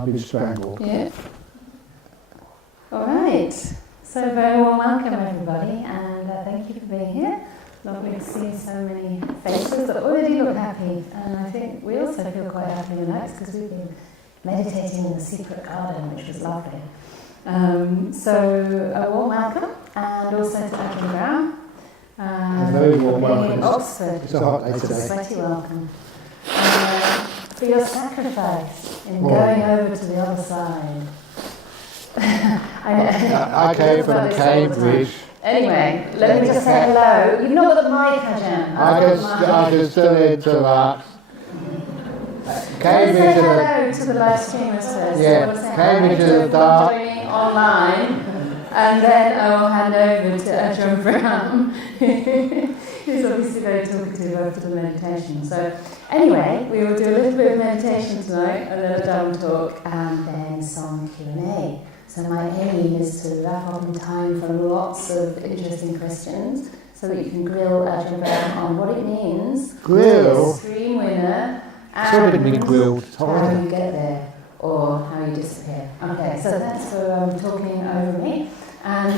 I've been strangled. Yeah. All right. So very warm welcome, everybody, and thank you for being here. Lovely to see so many faces that already look happy, and I think we also feel quite happy tonight because we've been meditating in the secret garden, which was lovely. So a warm welcome, and also to Ajahn Brahm. A very warm welcome. In Oxford. It's a hot day today. Sweaty welcome. For your sacrifice in going over to the other side. I came from Cambridge. Anyway, let me just say hello. You've not got the mic, Ajahn. I can still interrupt. Cambridge say hello to the live streamers first. Yeah, Cambridge to the dark. Online, and then I will hand over to Ajahn Brahm, who's obviously very talkative after the meditation. So anyway, we will do a little bit of meditation tonight, and then a Dhamma talk, and then some Q&A. So my aim is to wrap up in time for lots of interesting questions, so that you can grill Ajahn Brahm on what it means Grill? to be a Streamwinner, Sorry, didn't mean grilled. how you get there, or how you disappear. Okay, so thanks for talking over me, and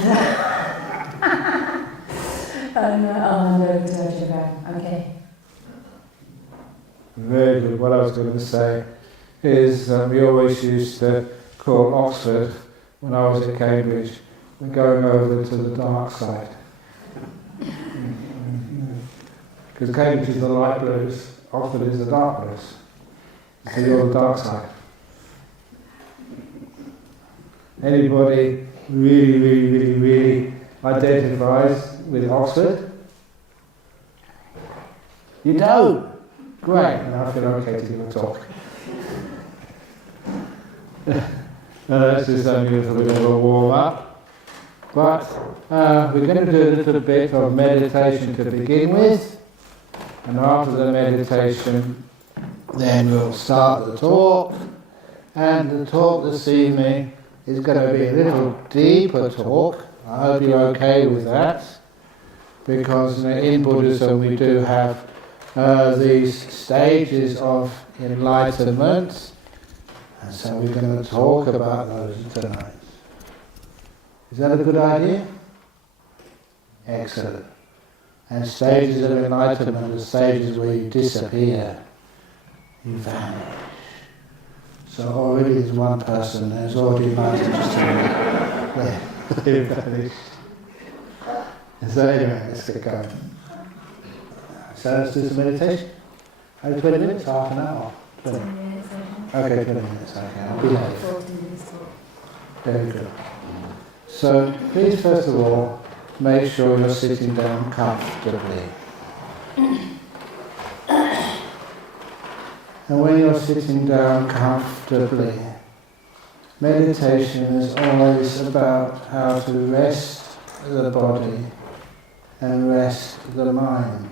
I'll hand over to Ajahn Brahm. Okay. Very good. What I was going to say is we always used to call Oxford, when I was at Cambridge, we're going over to the dark side. Because Cambridge is the light blues, Oxford is the dark blues. So you're the dark side. Anybody really identifies with Oxford? You don't? Great, and I feel okay to give a talk. This is only a little bit of a warm-up, but we're going to do a little bit of meditation to begin with, and after the meditation then we'll start the talk, and the talk this evening is going to be a little deeper talk. I hope you're okay with that, because in Buddhism we do have these stages of enlightenment, and so we're going to talk about those tonight. Is that a good idea? Excellent. And stages of enlightenment are stages where you disappear, you vanish. So already there's one person who's already imagined just they vanished. So anyway, let's get going. So let's do some meditation. How 20 minutes? Half an hour? 20 minutes. Okay, 20 minutes, okay. I'll be late. Very good. So please first of all, make sure you're sitting down comfortably. And when you're sitting down comfortably, meditation is always about how to rest the body and rest the mind.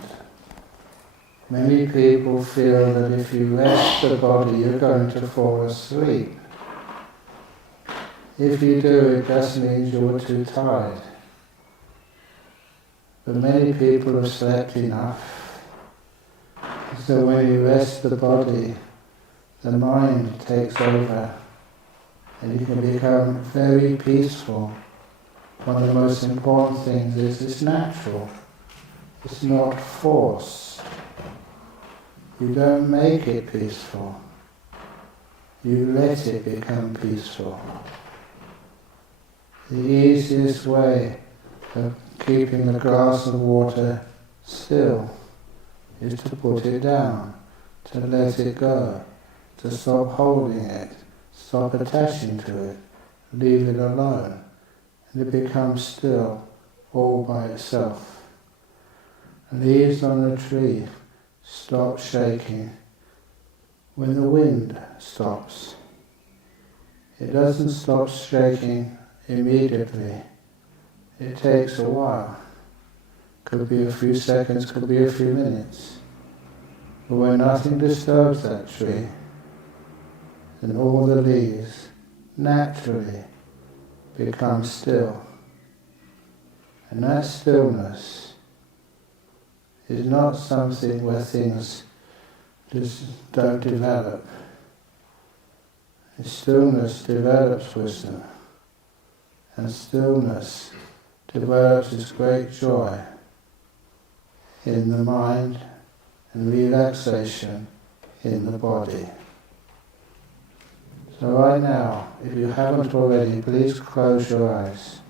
Many people feel that if you rest the body, you're going to fall asleep. If you do, it just means you're too tired. But many people have slept enough. So when you rest the body, the mind takes over, and you can become very peaceful. One of the most important things is it's natural. It's not forced. You don't make it peaceful. You let it become peaceful. The easiest way of keeping a glass of water still is to put it down, to let it go, to stop holding it, stop attaching to it, leave it alone, and it becomes still all by itself. Leaves on the tree stop shaking when the wind stops. It doesn't stop shaking immediately. It takes a while. Could be a few seconds, could be a few minutes. But when nothing disturbs that tree, then all the leaves naturally become still. And that stillness is not something where things just don't develop. Stillness develops wisdom, and stillness develops this great joy in the mind and relaxation in the body. So right now, if you haven't already, please close your eyes.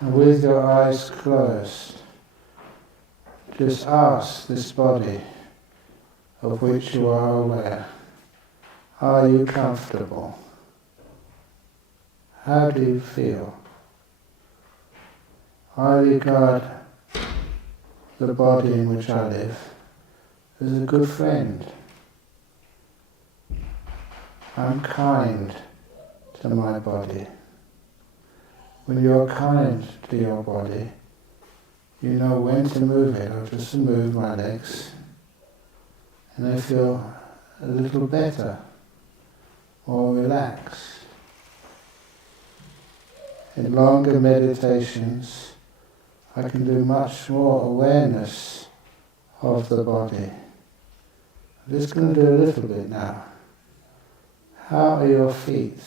And with your eyes closed, just ask this body of which you are aware, are you comfortable? How do you feel? I regard the body in which I live as a good friend. I'm kind to my body. When you're kind to your body, you know when to move it. I'll just move my legs and I feel a little better, more relaxed. In longer meditations, I can do much more awareness of the body. I'm just going to do a little bit now. How are your feet?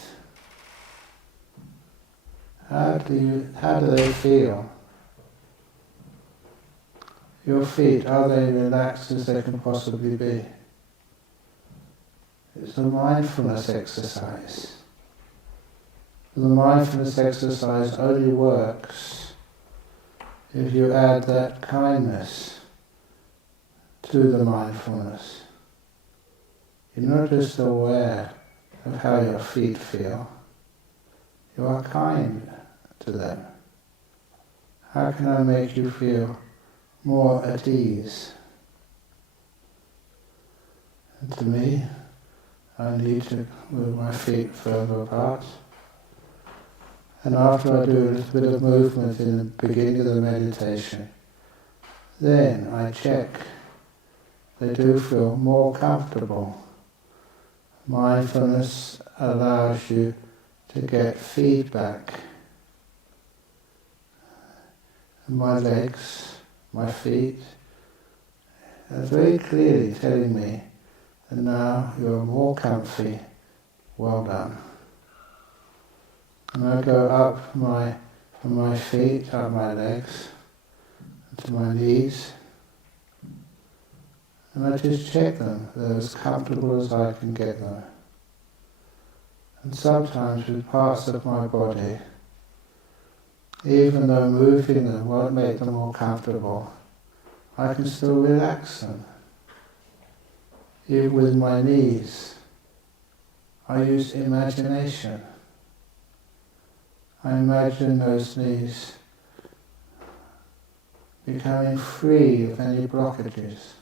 How do they feel? Your feet, are they relaxed as they can possibly be? It's a mindfulness exercise. The mindfulness exercise only works if you add that kindness to the mindfulness. You're not just aware of how your feet feel, you are kind to them. How can I make you feel more at ease? And to me, I need to move my feet further apart. And after I do a little bit of movement in the beginning of the meditation, then I check they do feel more comfortable. Mindfulness allows you to get feedback. My legs, my feet, are very clearly telling me that now you're more comfy, well done. And I go up from my feet, up my legs, to my knees, and I just check them. They're as comfortable as I can get them. And sometimes with parts of my body, even though moving them won't make them more comfortable, I can still relax them. Even with my knees, I use imagination. I imagine those knees becoming free of any blockages.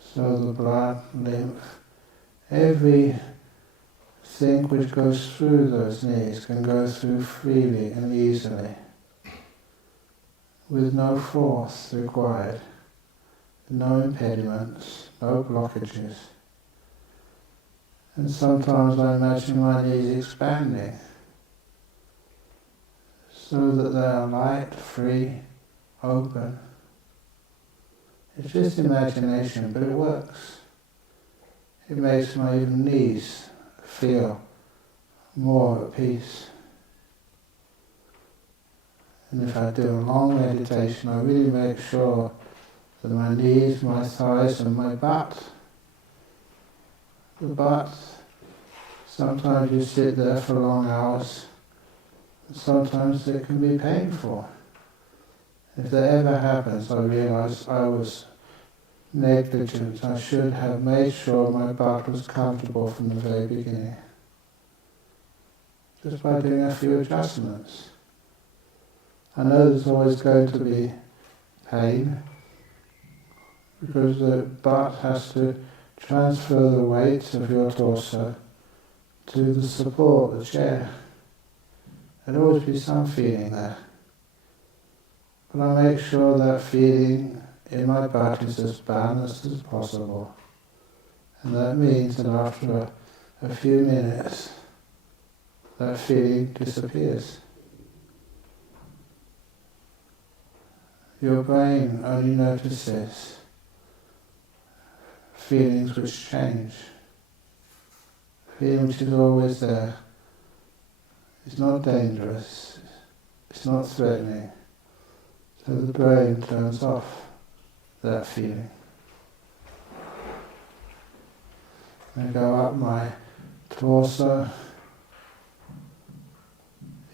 So the blood, lymph, everything which goes through those knees can go through freely and easily, with no force required, no impediments, no blockages. And sometimes I imagine my knees expanding, so that they are light, free, open. It's just imagination, but it works. It makes my even knees feel more at peace. And if I do a long meditation, I really make sure that my knees, my thighs and my butt, the butt, sometimes you sit there for long hours, and sometimes it can be painful. If that ever happens, I realise I was negligent. I should have made sure my butt was comfortable from the very beginning. Just by doing a few adjustments. I know there's always going to be pain, because the butt has to transfer the weight of your torso to the support, the chair. There'll always be some feeling there. But I make sure that feeling in my butt is as balanced as possible. And that means that after a few minutes, that feeling disappears. Your brain only notices feelings which change. feeling which is always there. It's not dangerous, it's not threatening. So the brain turns off that feeling. I go up my torso.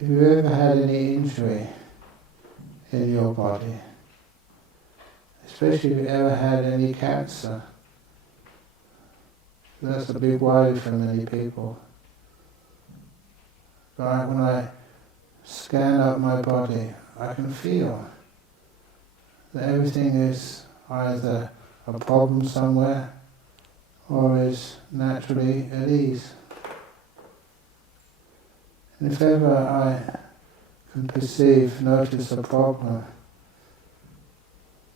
If you've ever had any injury in your body, especially if you've ever had any cancer, that's a big worry for many people. But when I scan up my body, I can feel that everything is either a problem somewhere or is naturally at ease. And if ever I can notice a problem,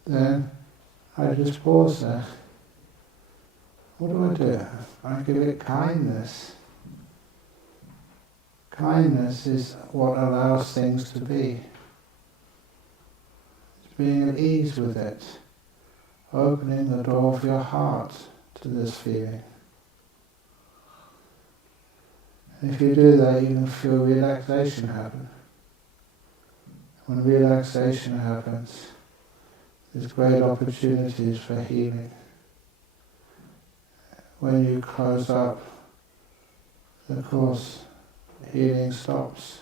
then I just pause there. What do? I give it kindness. Kindness is what allows things to be. It's being at ease with it, opening the door of your heart to this feeling. And if you do that, you can feel relaxation happen. When relaxation happens, there's great opportunities for healing. When you close up, of course, healing stops.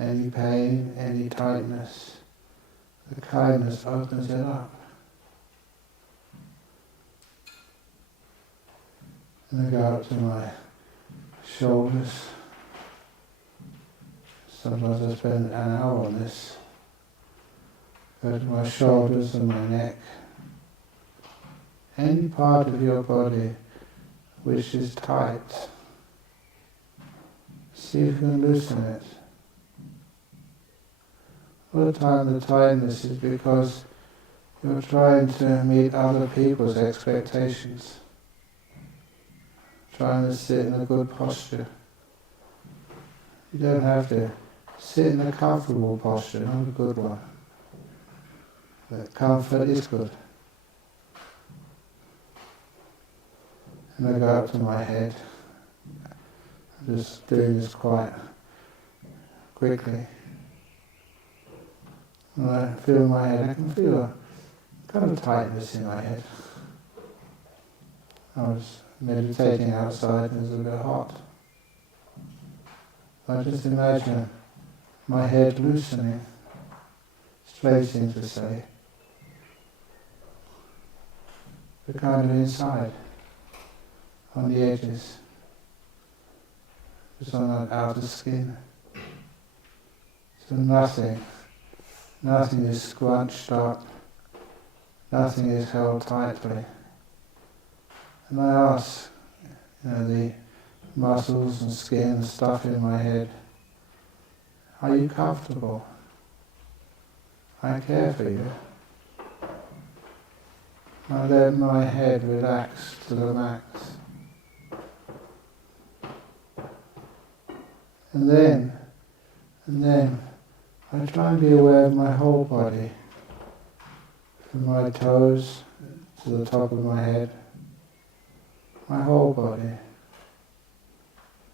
Any pain, any tightness, the kindness opens it up. And I go up to my shoulders. Sometimes I spend an hour on this. Go to my shoulders and my neck. Any part of your body which is tight, see if you can loosen it. All the time the tightness is because you're trying to meet other people's expectations, trying to sit in a good posture. You don't have to sit in a comfortable posture, not a good one. But comfort is good. And I go up to my head. I'm just doing this quite quickly. When I feel my head, I can feel a kind of tightness in my head. I was meditating outside and it was a bit hot. I just imagine my head loosening, strange thing to say, but kind of inside, on the edges, just on that outer skin. So nothing is scrunched up, nothing is held tightly. And I ask, the muscles and skin and stuff in my head, are you comfortable? I care for you. I let my head relax to the max. And then I try and be aware of my whole body, from my toes to the top of my head, my whole body,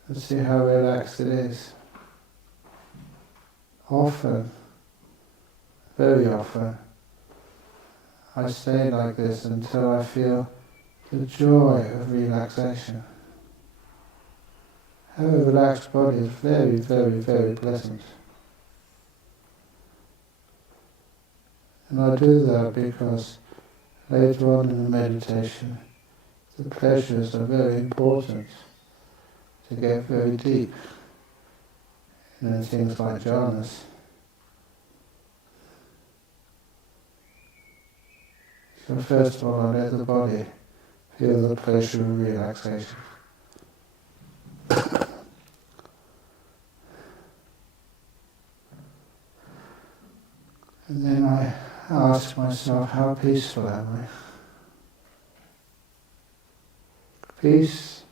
and see how relaxed it is. Often, very often, I stay like this until I feel the joy of relaxation. Having a relaxed body is very, very, very pleasant. And I do that because later on in the meditation, the pleasures are very important to get very deep in things like jhanas. So first of all, I let the body feel the pleasure of relaxation. And then I ask myself, how peaceful am I? Peace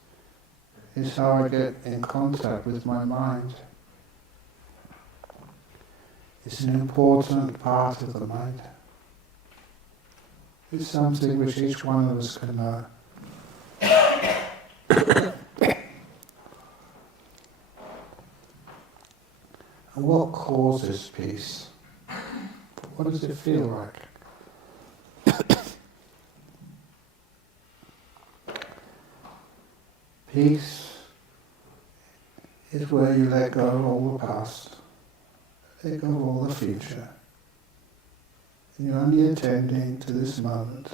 is how I get in contact with my mind. It's an important part of the mind. It's something which each one of us can know. And what causes peace? What does it feel like? Peace is where you let go of all the past, let go of all the future. And you're only attending to this moment.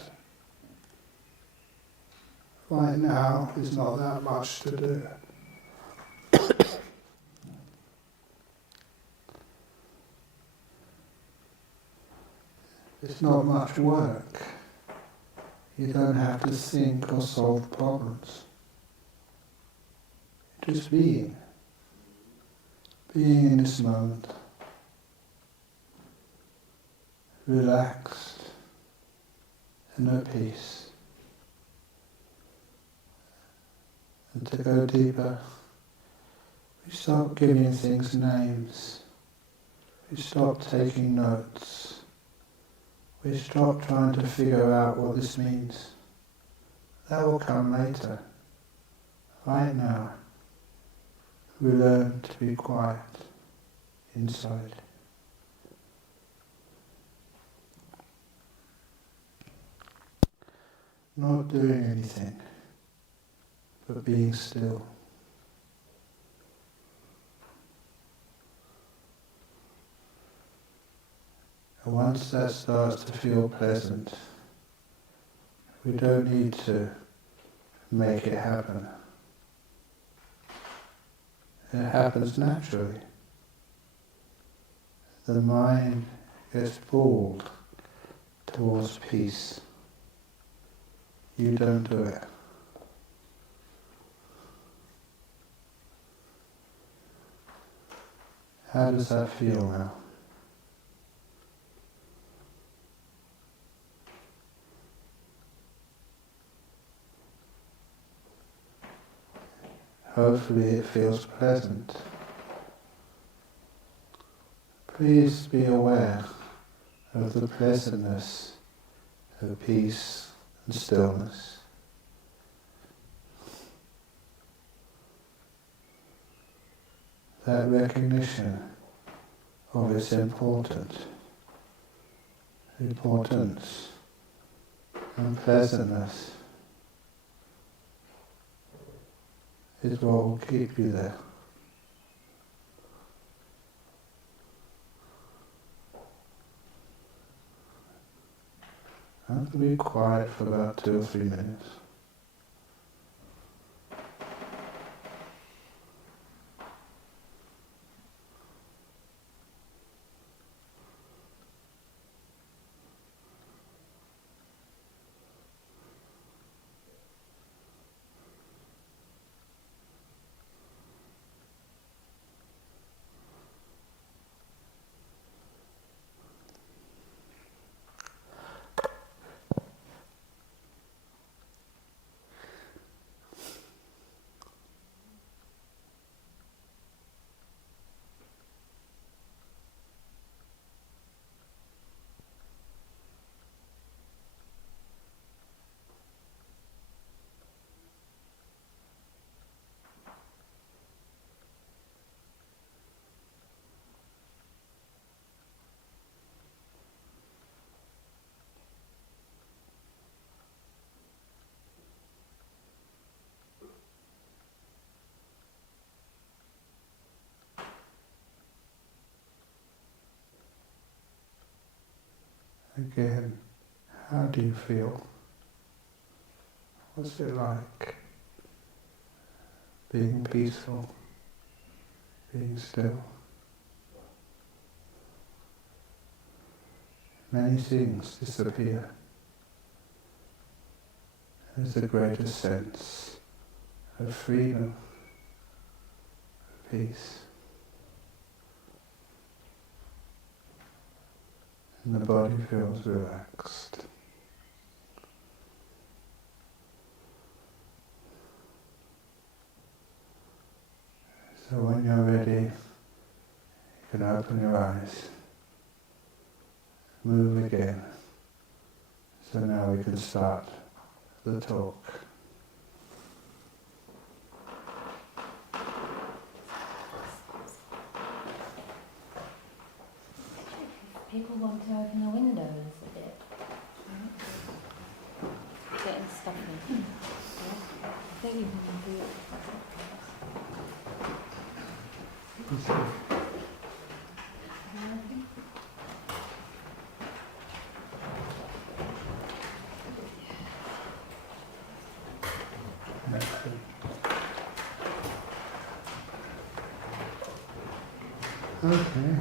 Right now, there's not that much to do. It's not much work. You don't have to think or solve problems. Just being. Being in this moment. Relaxed and at peace. And to go deeper, we stop giving things names. We stop taking notes. We stop trying to figure out what this means. That will come later. Right now, we learn to be quiet inside. Not doing anything, but being still. And once that starts to feel pleasant, we don't need to make it happen. It happens naturally. The mind gets pulled towards peace. You don't do it. How does that feel now? Hopefully it feels pleasant. Please be aware of the pleasantness of peace and stillness. That recognition of its importance and pleasantness is what will keep you there. I'm going to be quiet for about 2 or 3 minutes. Again, how do you feel? What's it like? Being peaceful, being still. Many things disappear. There's a greater sense of freedom, of peace. And the body feels relaxed. So when you're ready, you can open your eyes, move again, So now we can start the talk. People want to open the windows a bit. Getting stuffy. I think you can do it. Okay.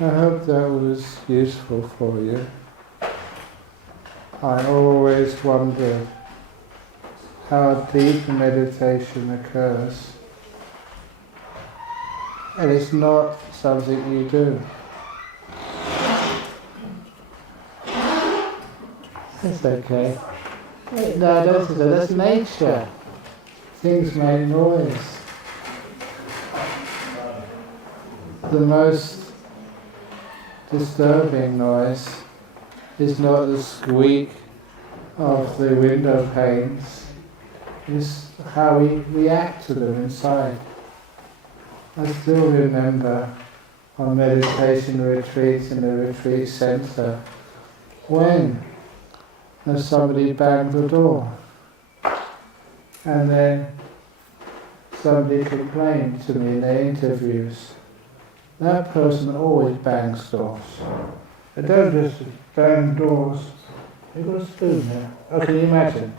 I hope that was useful for you. I always wondered how deep meditation occurs. And it's not something you do. That's okay. No, that's nature. Things make noise. The most disturbing noise is not the squeak of the window panes, it's how we react to them inside. I still remember on meditation retreats in the retreat centre when somebody banged the door and then somebody complained to me in their interviews. That person always bangs doors. They don't just bang doors. You've got a spoon there. Oh, can you imagine?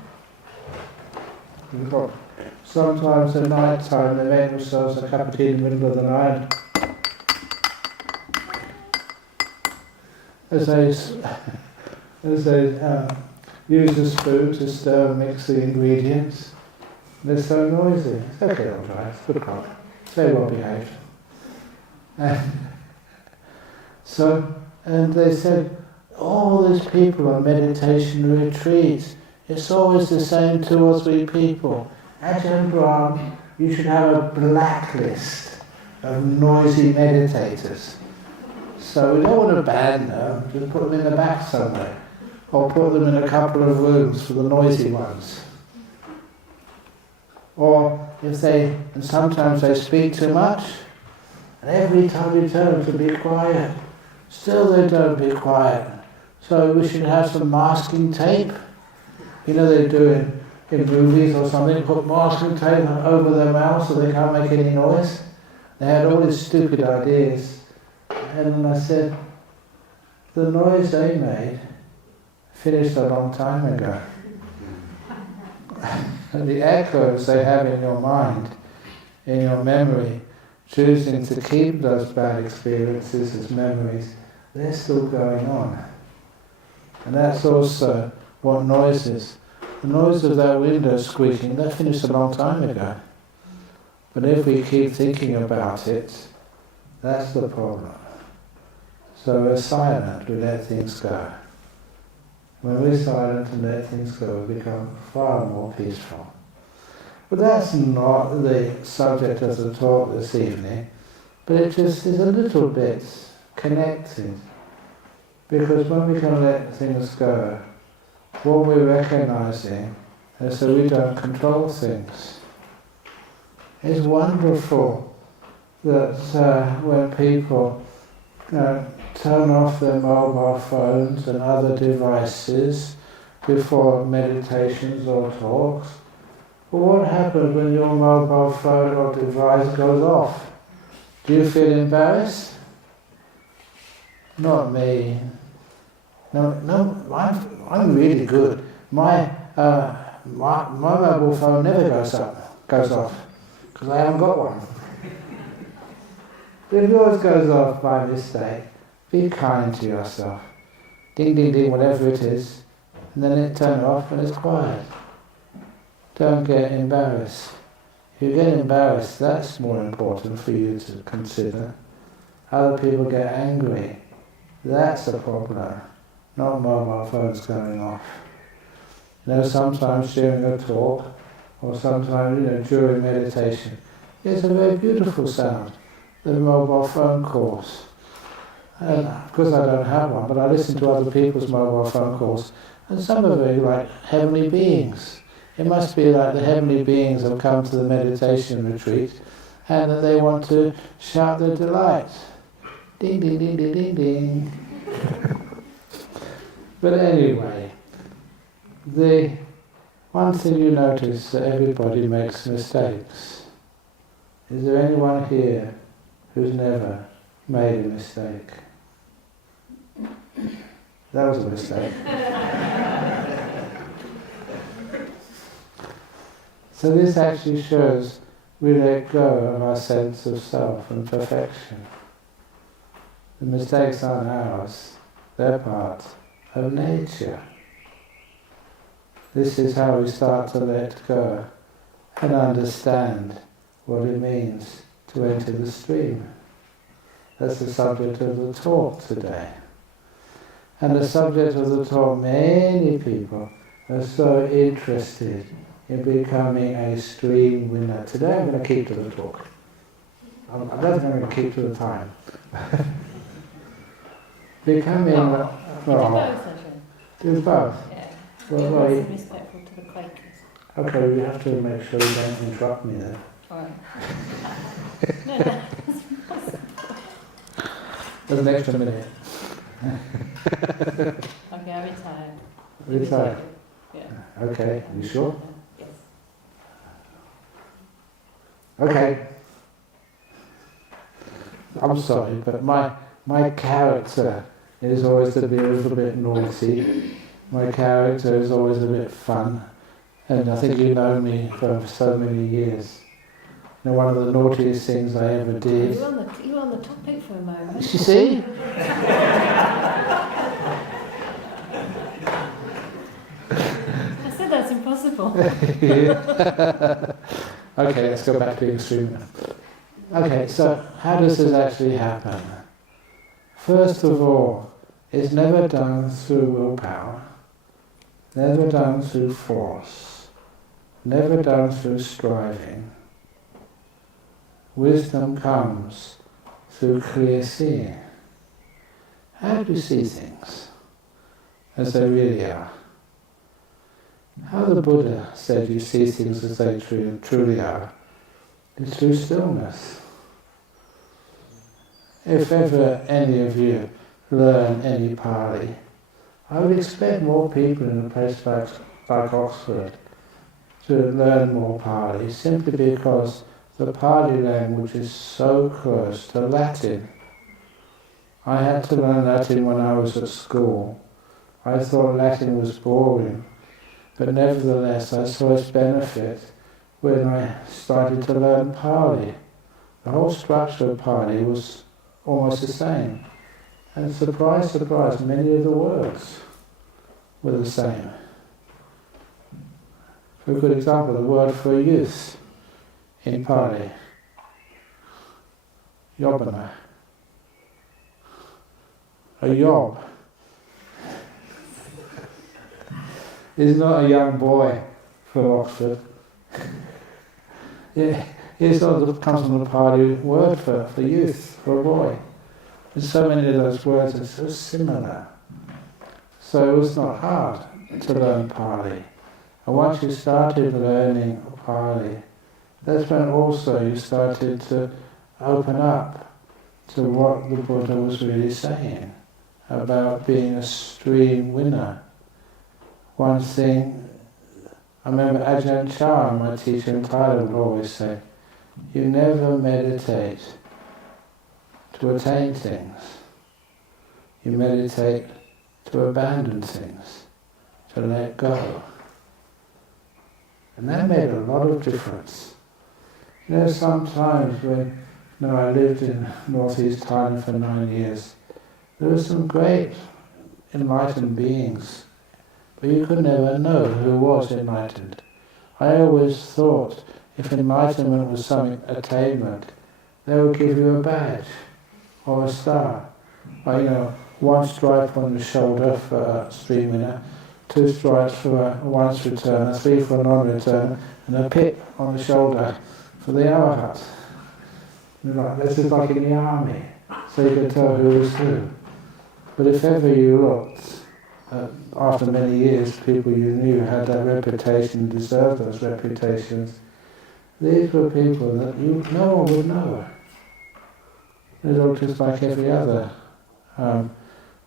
Sometimes at night time they make themselves a cup of tea in the middle of the night. As they use a spoon to stir and mix the ingredients. They're so noisy. It's okay, all right. It's good o'clock. They won't behave. And they said, all these people on meditation retreats, it's always the same 2 or 3 people. Ajahn Brahm, you should have a blacklist of noisy meditators. So we don't want to ban them, just put them in the back somewhere. Or put them in a couple of rooms for the noisy ones. Or and sometimes they speak too much, and every time you tell them to be quiet, still they don't be quiet. So we should have some masking tape. You know they do it in movies or something, put masking tape over their mouth so they can't make any noise. They had all these stupid ideas. And I said, the noise they made finished a long time ago. And the echoes they have in your mind, in your memory, choosing to keep those bad experiences as memories, they're still going on. And that's also what noise is. The noise of that window squeaking, that finished a long time ago. But if we keep thinking about it, that's the problem. So we're silent, we let things go. When we're silent and let things go, we become far more peaceful. But that's not the subject of the talk this evening, but it just is a little bit connected. Because when we can let things go, what we're recognizing is that we don't control things. It's wonderful that when people turn off their mobile phones and other devices before meditations or talks, but what happens when your mobile phone or device goes off? Do you feel embarrassed? Not me. No, I'm really good. My mobile phone never goes off, because I haven't got one. But if yours goes off by mistake, be kind to yourself. Ding, ding, ding, whatever it is, and then it turns off and it's quiet. Don't get embarrassed. If you get embarrassed, that's more important for you to consider. Other people get angry. That's a problem, not mobile phones going off. Sometimes during a talk, or sometimes during meditation, it's a very beautiful sound, the mobile phone calls. And of course I don't have one, but I listen to other people's mobile phone calls, and some of it are like heavenly beings. It must be like the heavenly beings have come to the meditation retreat, and that they want to shout their delight. Ding, ding, ding, ding, ding, ding. But anyway, the one thing you notice that everybody makes mistakes. Is there anyone here who's never made a mistake? That was a mistake. So this actually shows we let go of our sense of self and perfection. The mistakes aren't ours, they're part of nature. This is how we start to let go and understand what it means to enter the stream. That's the subject of the talk today. And the subject of the talk, many people are so interested in becoming a stream winner. Today I'm going to keep to the talk. I don't think I'm going to keep to the time. Becoming... do both. Yeah. Well, Be respectful to the Quakers. okay, we have to make sure you don't interrupt me then. Alright. No. There's an extra minute. Okay, I'm retired. Retired? Yeah. Okay, you sure? Yes. Okay. I'm sorry, but my character is always to be a little bit naughty. My character is always a bit fun. And I think you know me for so many years. You know, one of the naughtiest things I ever did... You were on the topic for a moment. You see? I said that's impossible. Okay, let's go back to being streamer. Okay, so how does this actually happen? First of all, it's never done through willpower, never done through force, never done through striving. Wisdom comes through clear seeing. How do you see things as they really are? How the Buddha said you see things as they truly are is through stillness. If ever any of you learn any Pali, I would expect more people in a place like Oxford to learn more Pali, simply because the Pali language is so close to Latin. I had to learn Latin when I was at school. I thought Latin was boring, but nevertheless I saw its benefit when I started to learn Pali. The whole structure of Pali was almost the same. And surprise, surprise, many of the words were the same. For a good example, the word for youth in Pali, yobana. A yob is not a young boy for Oxford. It sort of comes from the Pali word for youth, for a boy. And so many of those words are so similar. So it was not hard to learn Pali. And once you started learning Pali, that's when also you started to open up to what the Buddha was really saying about being a stream winner. One thing, I remember Ajahn Brahm, my teacher in Thailand, would always say, you never meditate to attain things. You meditate to abandon things, to let go. And that made a lot of difference. You know, sometimes when I lived in northeast Thailand for 9 years, there were some great enlightened beings, but you could never know who was enlightened. I always thought if enlightenment was some attainment, they would give you a badge or a star. Or, you know, 1 stripe on the shoulder for a streamwinner, 2 stripes for a once returner, 3 for a non-returner, and a pip on the shoulder for the arahat. This is like in the army. so you could tell who was who. But if ever you looked, after many years, people you knew had that reputation, deserved those reputations, these were people that no one would know. They looked just like every other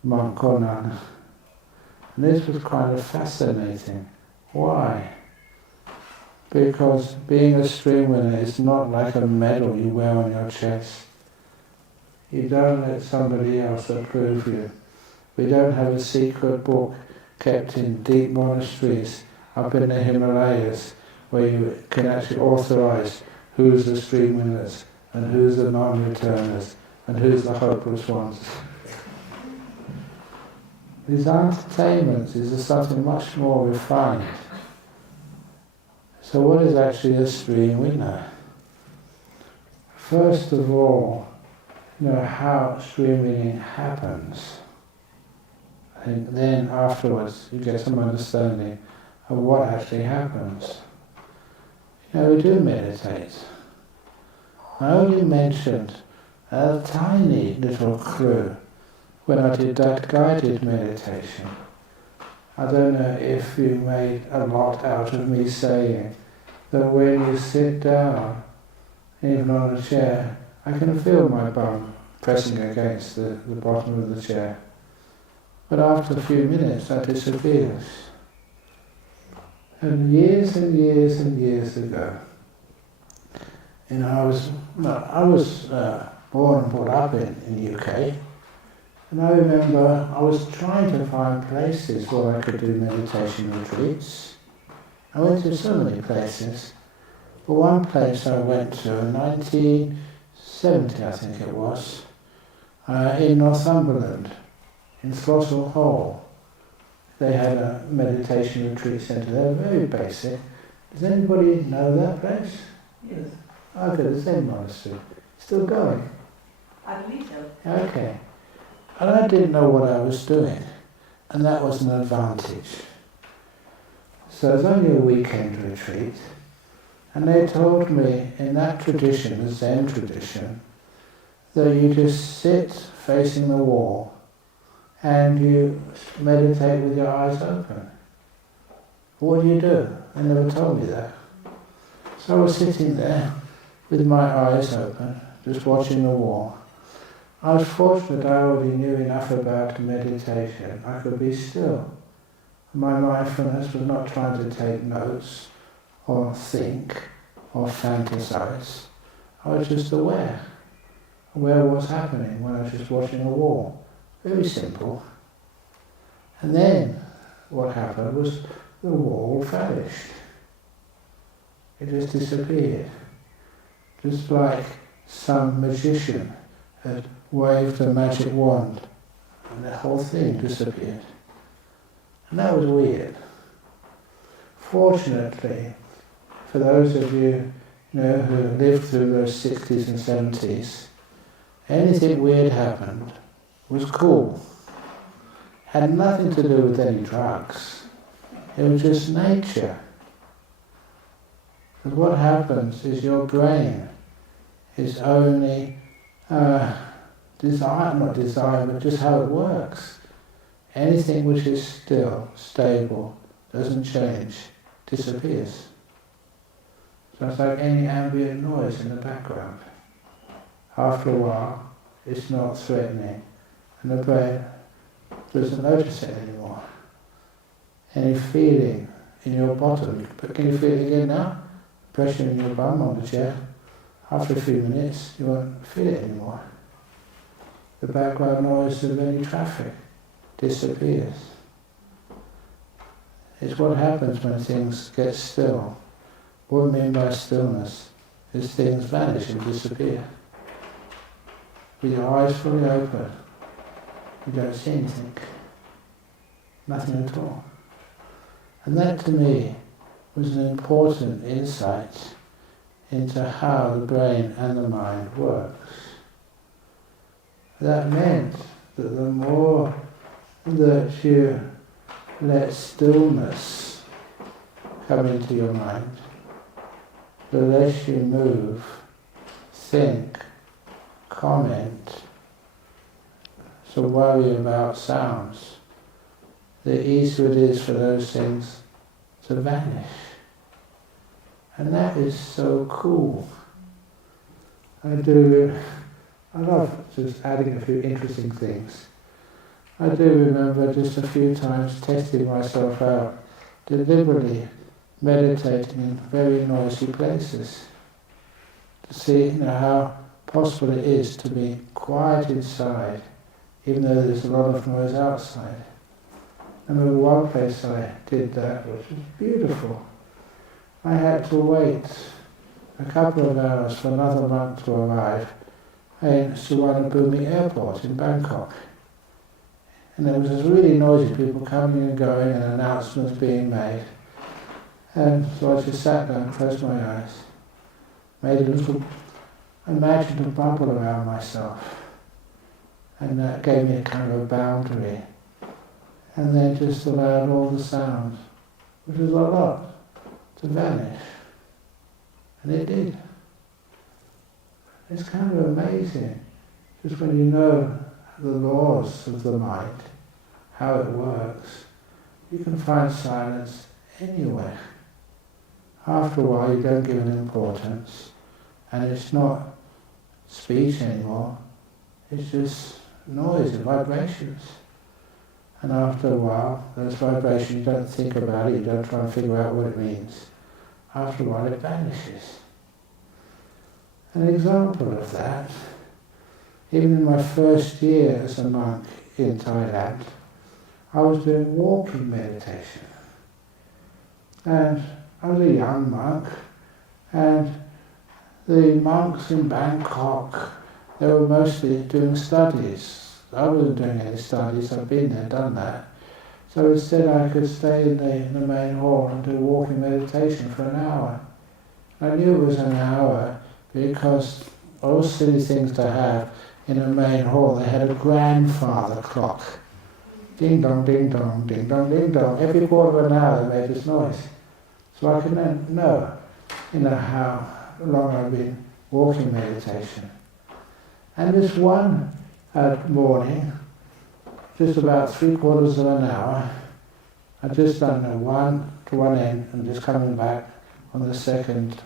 monk or nun. And this was kind of fascinating. Why? Because being a streamwinner is not like a medal you wear on your chest. You don't let somebody else approve you. We don't have a secret book kept in deep monasteries up in the Himalayas where you can actually authorize who's the streamwinners and who's the non-returners and who's the hopeless ones. These entertainments is something much more refined. So what is actually a streamwinner? First of all, how streamwinning happens. And then afterwards you get some understanding of what actually happens. We do meditate. I only mentioned a tiny little clue when I did that guided meditation. I don't know if you made a lot out of me saying that when you sit down, even on a chair, I can feel my bum pressing against the bottom of the chair. But after a few minutes that disappears. And years ago, I was born and brought up in the UK, and I remember I was trying to find places where I could do meditation retreats. I went to so many places, but one place I went to in 1970, I think it was, in Northumberland, in Throttle Hall. They had a meditation retreat centre. They were very basic. Does anybody know that place? Yes. Okay, the same monastery. Still going? I believe so. Okay. And I didn't know what I was doing, and that was an advantage. So it was only a weekend retreat, and they told me in that tradition, the Zen tradition, that you just sit facing the wall and you meditate with your eyes open. What do? They never told me that. So I was sitting there with my eyes open, just watching the wall. I was fortunate I already knew enough about meditation. I could be still. My mindfulness was not trying to take notes or think or fantasize. I was just aware of what's happening when I was just watching a wall. Very simple. And then what happened was the wall vanished. It just disappeared. Just like some magician had waved a magic wand and the whole thing disappeared. And that was weird. Fortunately, for those of you, who lived through those 60s and 70s, anything weird happened was cool. Had nothing to do with any drugs. It was just nature. But what happens is your brain is only not desire, but just how it works. Anything which is still, stable, doesn't change, disappears. So it's like any ambient noise in the background. After a while, it's not threatening, and the brain doesn't notice it anymore. Any feeling in your bottom, can you feel it again now? Pressure in your bum on the chair. After a few minutes, you won't feel it anymore. The background noise of any traffic disappears. It's what happens when things get still. What I mean by stillness is things vanish and disappear. With your eyes fully open, you don't see anything. Nothing at all. And that to me was an important insight into how the brain and the mind works. That meant that the more that you let stillness come into your mind, the less you move, think, comment, to worry about sounds, the easier it is for those things to vanish. And that is so cool. I love just adding a few interesting things. I do remember just a few times testing myself out, deliberately meditating in very noisy places, to see how possible it is to be quiet inside, even though there's a lot of noise outside. I remember one place I did that, which was beautiful. I had to wait a couple of hours for another monk to arrive in Suvarnabhumi airport in Bangkok. And there was this really noisy people coming and going and announcements being made. And so I just sat down, closed my eyes, imagined a bubble around myself. And that gave me a kind of a boundary. And then just allowed all the sounds, which was a lot, to vanish. And it did. It's kind of amazing, just when you know the laws of the mind, how it works, you can find silence anywhere. After a while you don't give it importance, and it's not speech anymore, it's just noise and vibrations. And after a while, those vibrations, you don't think about it, you don't try and figure out what it means. After a while it vanishes. An example of that, even in my first year as a monk in Thailand, I was doing walking meditation. And I was a young monk, and the monks in Bangkok, they were mostly doing studies. I wasn't doing any studies, I've been there, done that. So instead I could stay in the main hall and do walking meditation for an hour. I knew it was an hour because all silly things to have in the main hall, they had a grandfather clock. Ding dong, ding dong, ding dong, ding dong. Every quarter of an hour they made this noise. So I could then know, how long I've been walking meditation. And this one morning, just about 3/4 of an hour, I'd just done one to one end and just coming back on the second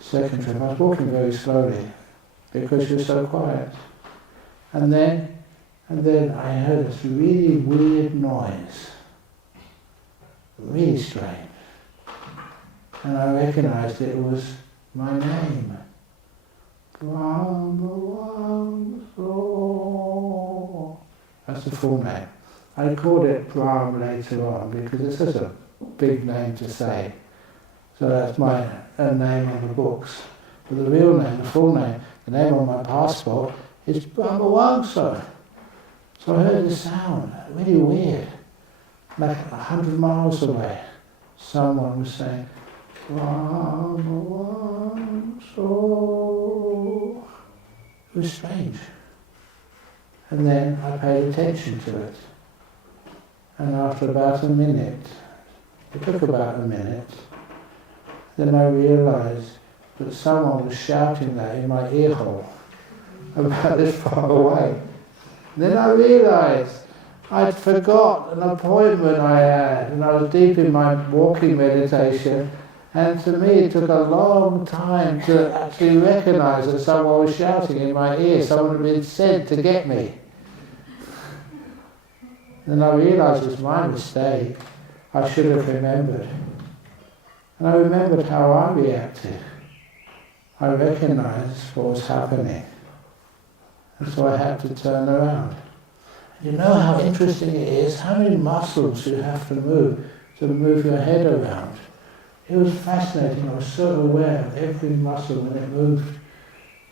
trip. I was walking very slowly because you're so quiet. And then I heard this really weird noise, really strange. And I recognized it was my name. That's the full name. I called it Brahm later on because it's such a big name to say. So that's my name on the books. But the real name, the full name, the name on my passport is Brahmawangsa. So I heard this sound, really weird, like 100 miles away. Someone was saying, Brahmawangsa. It was strange. And then I paid attention to it. And after about a minute, it took about a minute, then I realized that someone was shouting that in my ear hole, about this far away. Then I realized I'd forgot an appointment I had, and I was deep in my walking meditation, and to me it took a long time to actually recognize that someone was shouting in my ear, someone had been sent to get me. Then I realized it was my mistake. I should have remembered. And I remembered how I reacted. I recognized what was happening. And so I had to turn around. You know how interesting it is, how many muscles you have to move your head around. It was fascinating. I was so aware of every muscle when it moved.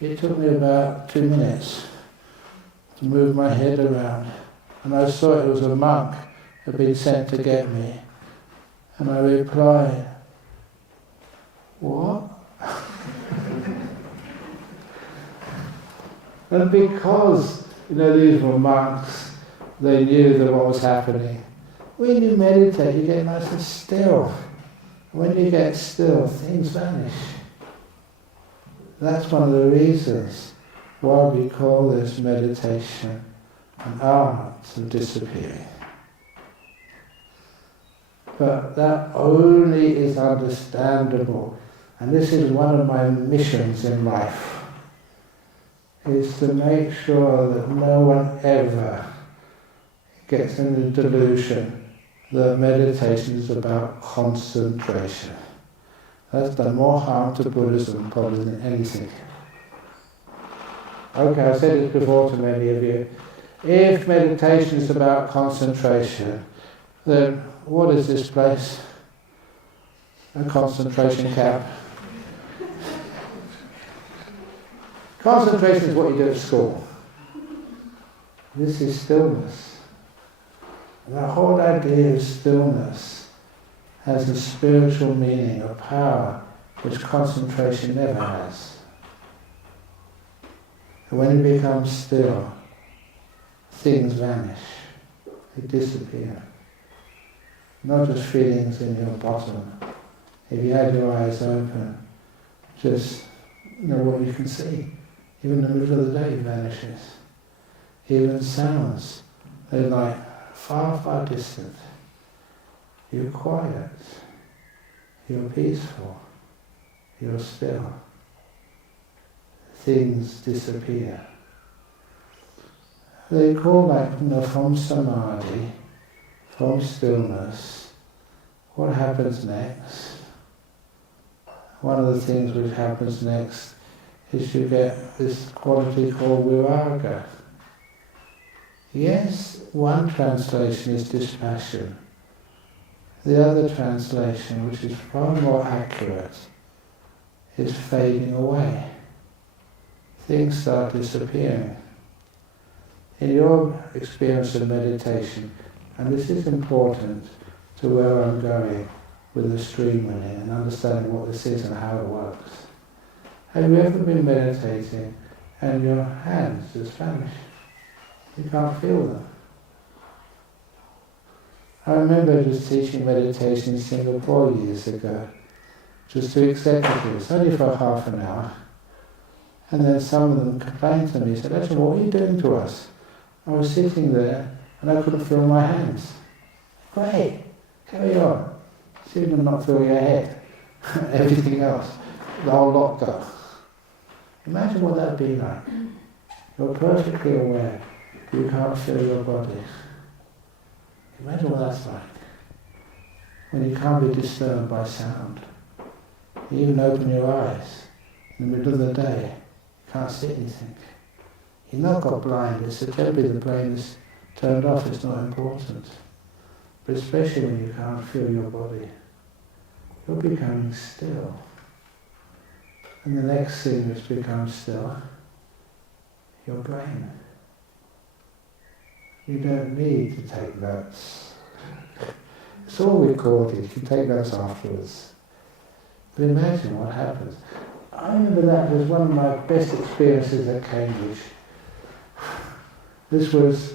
It took me about 2 minutes to move my head around. And I saw it was a monk who had been sent to get me. And I replied, "What?" And because, these were monks, they knew that what was happening. When you meditate, you get nice and still. When you get still, things vanish. That's one of the reasons why we call this meditation an art of disappearing. But that only is understandable, and this is one of my missions in life, is to make sure that no one ever gets in the delusion that meditation is about concentration. That's done more harm to Buddhism probably than anything. Okay, I've said this before to many of you. If meditation is about concentration, then what is this place? A concentration camp. Concentration is what you do at school. This is stillness. And the whole idea of stillness has a spiritual meaning, a power which concentration never has. And when it becomes still, things vanish, they disappear. Not just feelings in your bottom. If you had your eyes open, just know what you can see. Even the middle of the day vanishes. Even sounds, they're like far, far distant. You're quiet. You're peaceful. You're still. Things disappear. They call that, from samadhi, from stillness, what happens next? One of the things which happens next is you get this quality called viraga. Yes, one translation is dispassion. The other translation, which is far more accurate, is fading away. Things start disappearing. In your experience of meditation, and this is important to where I'm going with the streamwinning and understanding what this is and how it works. Have you ever been meditating and your hands just vanish? You can't feel them. I remember just teaching meditation in Singapore years ago, just to executives, only for half an hour. And then some of them complained to me, said, "Ajahn, what are you doing to us?" I was sitting there and I couldn't feel my hands. Great, carry on. See them not feel your head. Everything else, the whole lot go. Imagine what that would be like. You're perfectly aware you can't feel your body. Imagine what that's like. When you can't be disturbed by sound. You even open your eyes in the middle of the day, you can't see anything. You've not got blindness, so generally the brain is turned off, it's not important. But especially when you can't feel your body, you're becoming still. And the next thing that's become still, your brain. You don't need to take notes. It's all recorded, you can take notes afterwards. But imagine what happens. I remember that was one of my best experiences at Cambridge. This was,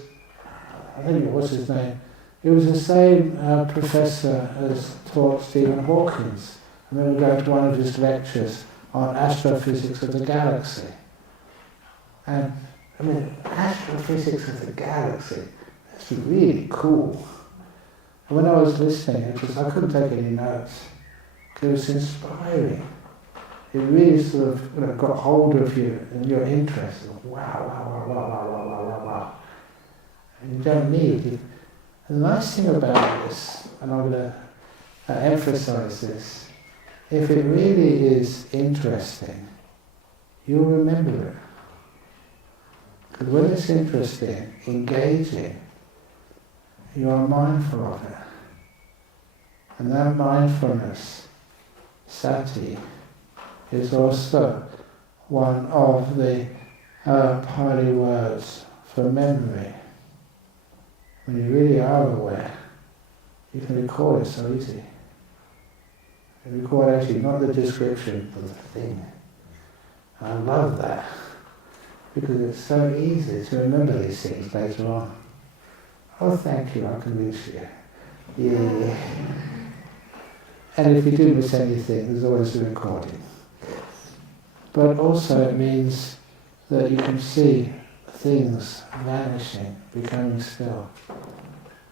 I think it was his name, it was the same professor as taught Stephen Hawking's. I remember going to one of his lectures on astrophysics of the galaxy. And I mean, astrophysics of the galaxy, that's really cool. And when I was listening, I couldn't take any notes. It was inspiring. It really sort of got hold of you and your interest. Wow, wow, wow, wow, wow, wow, wow, wow, wow. And you don't need it. And the nice thing about this, and I'm going to emphasize this, if it really is interesting, you'll remember it. Because when it's interesting, engaging, you are mindful of it. And that mindfulness, sati, is also one of the Pali words for memory. When you really are aware, you can recall it so easy. You recall actually not the description of the thing. And I love that, because it's so easy to remember these things later on. Oh, thank you, I convinced you. Yeah. And if you do miss anything, there's always a recording. But also it means that you can see things vanishing, becoming still.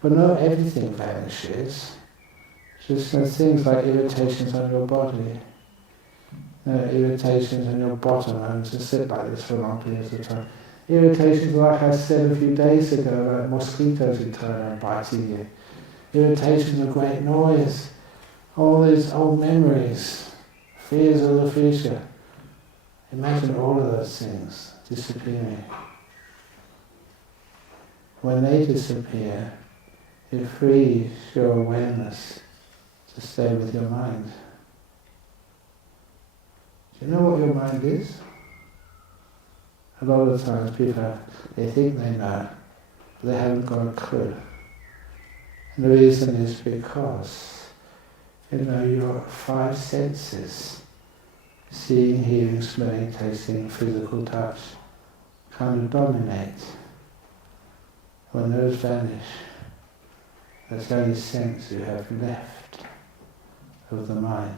But not everything vanishes. Just things like irritations on your body, irritations on your bottom, and to sit like this for long periods of time. Irritations, like I said a few days ago, like mosquitoes who turn and biting you. Irritations of great noise, all these old memories, fears of the future. Imagine all of those things disappearing. When they disappear, it frees your awareness to stay with your mind. Do you know what your mind is? A lot of times people, they think they know, but they haven't got a clue. And the reason is because, your 5 senses, seeing, hearing, smelling, tasting, physical touch, kind of dominate. When those vanish, that's the only sense you have left of the mind.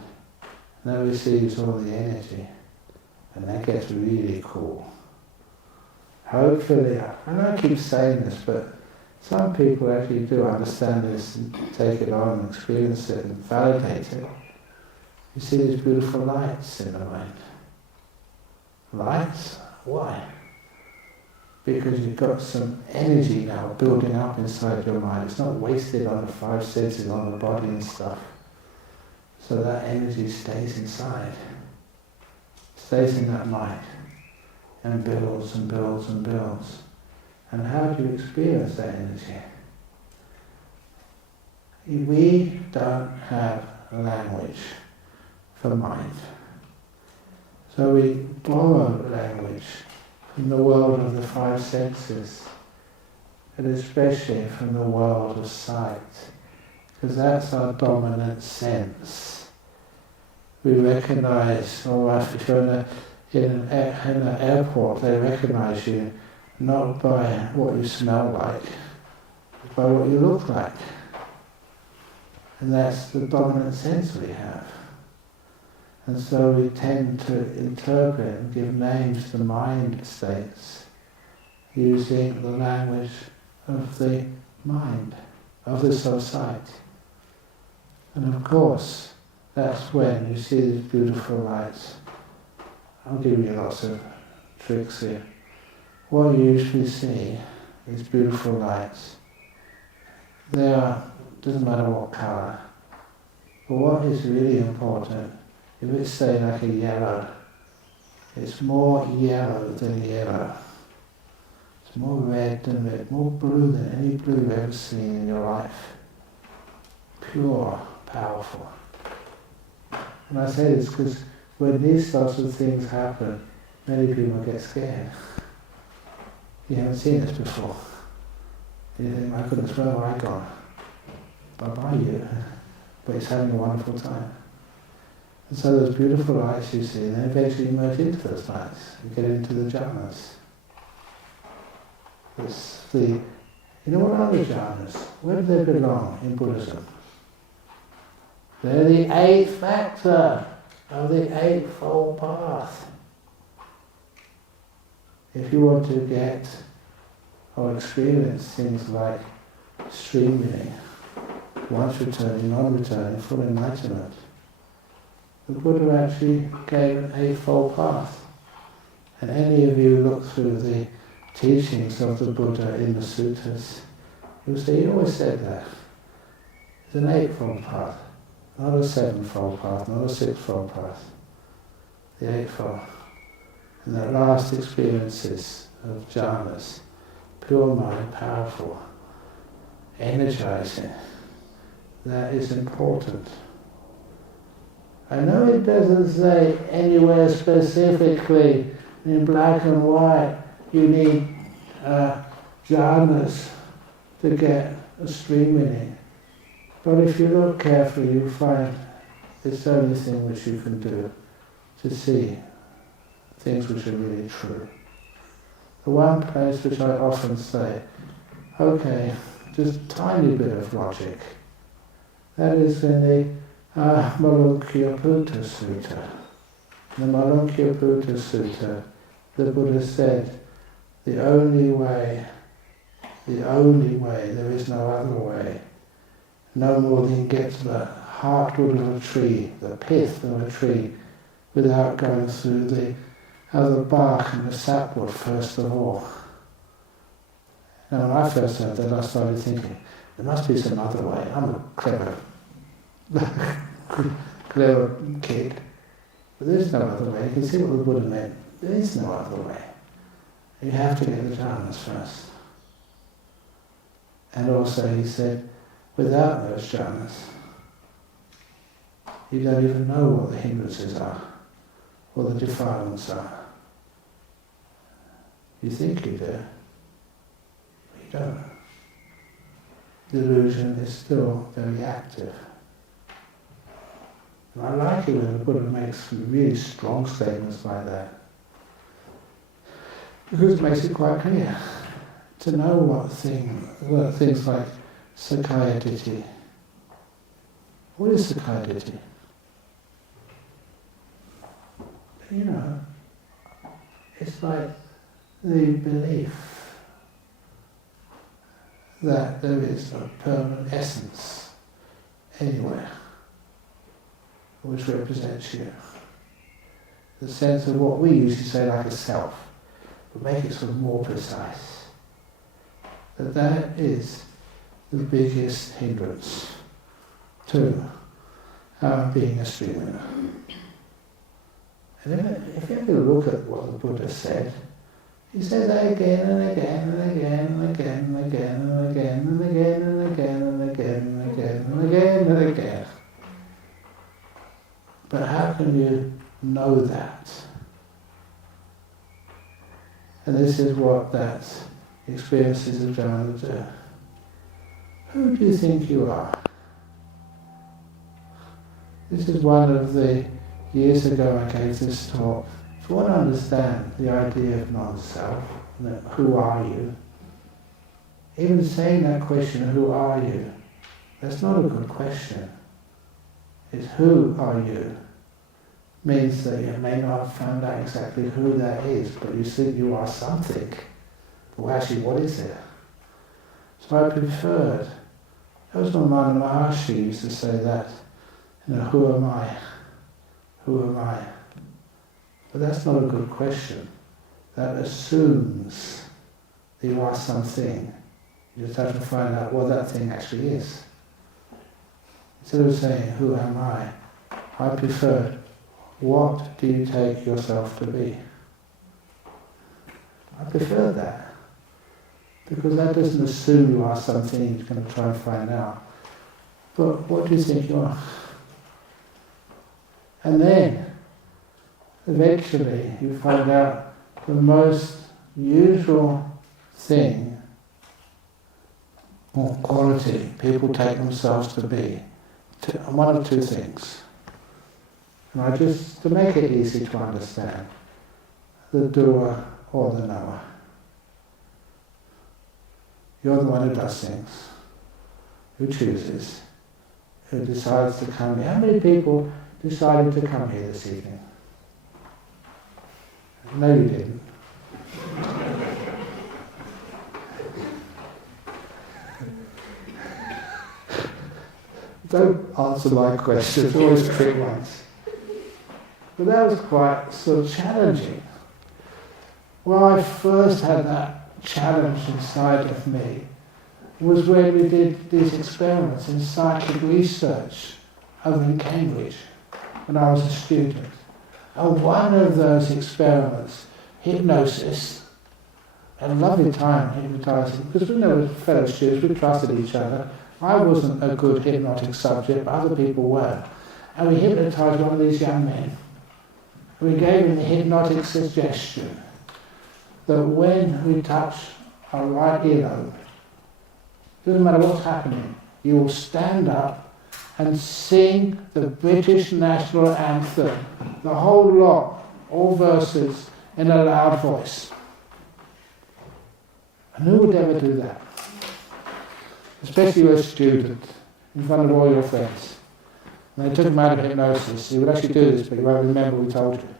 And that receives all the energy, and that gets really cool. Hopefully, I know I keep saying this, but some people actually do understand this and take it on and experience it and validate it. You see these beautiful lights in the mind. Lights? Why? Because you've got some energy now building up inside your mind. It's not wasted on the 5 senses, on the body and stuff. So that energy stays inside, stays in that mind, and builds and builds and builds. And how do you experience that energy? We don't have language for mind. So we borrow language from the world of the 5 senses, and especially from the world of sight, because that's our dominant sense. We recognize, or if you're in an airport, they recognize you not by what you smell like, but by what you look like. And that's the dominant sense we have. And so we tend to interpret and give names to mind states using the language of the mind, of the sight. And of course, that's when you see these beautiful lights. I'll give you lots of tricks here. What you usually see, these beautiful lights, they are, doesn't matter what colour, but what is really important, if it's say like a yellow, it's more yellow than yellow. It's more red than red, more blue than any blue you've ever seen in your life. Pure, powerful. And I say this because when these sorts of things happen, many people get scared. You haven't seen this before. You think, my goodness, where have I gone? Bye-bye you. But it's having a wonderful time. And so those beautiful lights you see, then eventually you merge into those lights. You get into the jhanas. You know what are the jhanas? Where do they belong in Buddhism? They're the 8th factor of the Eightfold Path. If you want to get or experience things like streamwinning, once returning, non-returning, full enlightenment, the Buddha actually gave an Eightfold Path. And any of you look through the teachings of the Buddha in the suttas, you'll see he always said that. It's an Eightfold Path, not a 7-fold path, not a 6-fold path. The Eightfold. And the last experiences of jhanas, pure mind, powerful, energizing, that is important. I know it doesn't say anywhere specifically in black and white you need jhanas to get a streamwinning. But if you look carefully, you'll find it's the only thing which you can do to see things which are really true. The one place which I often say, okay, just a tiny bit of logic, that is in the Malunkyaputta Sutta. In the Malunkyaputta Sutta, the Buddha said the only way, there is no other way, no more than get to the heartwood of a tree, the pith of a tree, without going through the other bark and the sapwood first of all. Now when I first heard that, I started thinking, there must be some other way. I'm a clever kid. But there is no other way. You can see what the Buddha meant. There is no other way. You have to get the jhanas first. And also he said, without those jhanas, you don't even know what the hindrances are, what the defilements are. You think you do, but you don't. The illusion is still very active. And I like it when the Buddha makes really strong statements like that, because it makes it quite clear to know what things like Sakkaya Ditthi. What is Sakkaya Ditthi? You know, it's like the belief that there is a permanent essence anywhere which represents you. The sense of what we usually say like a self, but make it sort of more precise. That is the biggest hindrance to being a streamwinner. And if you ever look at what the Buddha said, he says that again and again and again and again and again and again and again and again and again and again and again and again. But how can you know that? And this is what that experiences of jhana do. Who do you think you are? This is one of the years ago I gave this talk. If you want to understand the idea of non-self, who are you? Even saying that question, who are you? That's not a good question. It's who are you? Means that you may not have found out exactly who that is, but you think you are something. Well, actually, what is it? So I preferred. That was when Ramana Maharshi used to say that. Who am I? Who am I? But that's not a good question. That assumes that you are something. You just have to find out what that thing actually is. Instead of saying, who am I preferred, what do you take yourself to be? I prefer that. Because that doesn't assume you are something you're going to try and find out. But what do you think you are? And then, eventually, you find out the most usual thing or quality people take themselves to be. One of two things. And to make it easy to understand, the doer or the knower. You're the one who does things, who chooses, who decides to come here. How many people decided to come here this evening? No, you didn't. Don't answer my questions, always trick ones. But that was quite sort of challenging. When I first had that challenge inside of me was when we did these experiments in psychic research over in Cambridge when I was a student. And one of those experiments, hypnosis, had a lovely time hypnotising, because we were fellow students, we trusted each other. I wasn't a good hypnotic subject, but other people were. And we hypnotised one of these young men. We gave him the hypnotic suggestion that when we touch our right earlobe, doesn't matter what's happening, you will stand up and sing the British national anthem, the whole lot, all verses, in a loud voice. And who would ever do that? Especially you're a student, in front of all your friends. And they took him out of hypnosis. He would actually do this, but you won't remember we told you.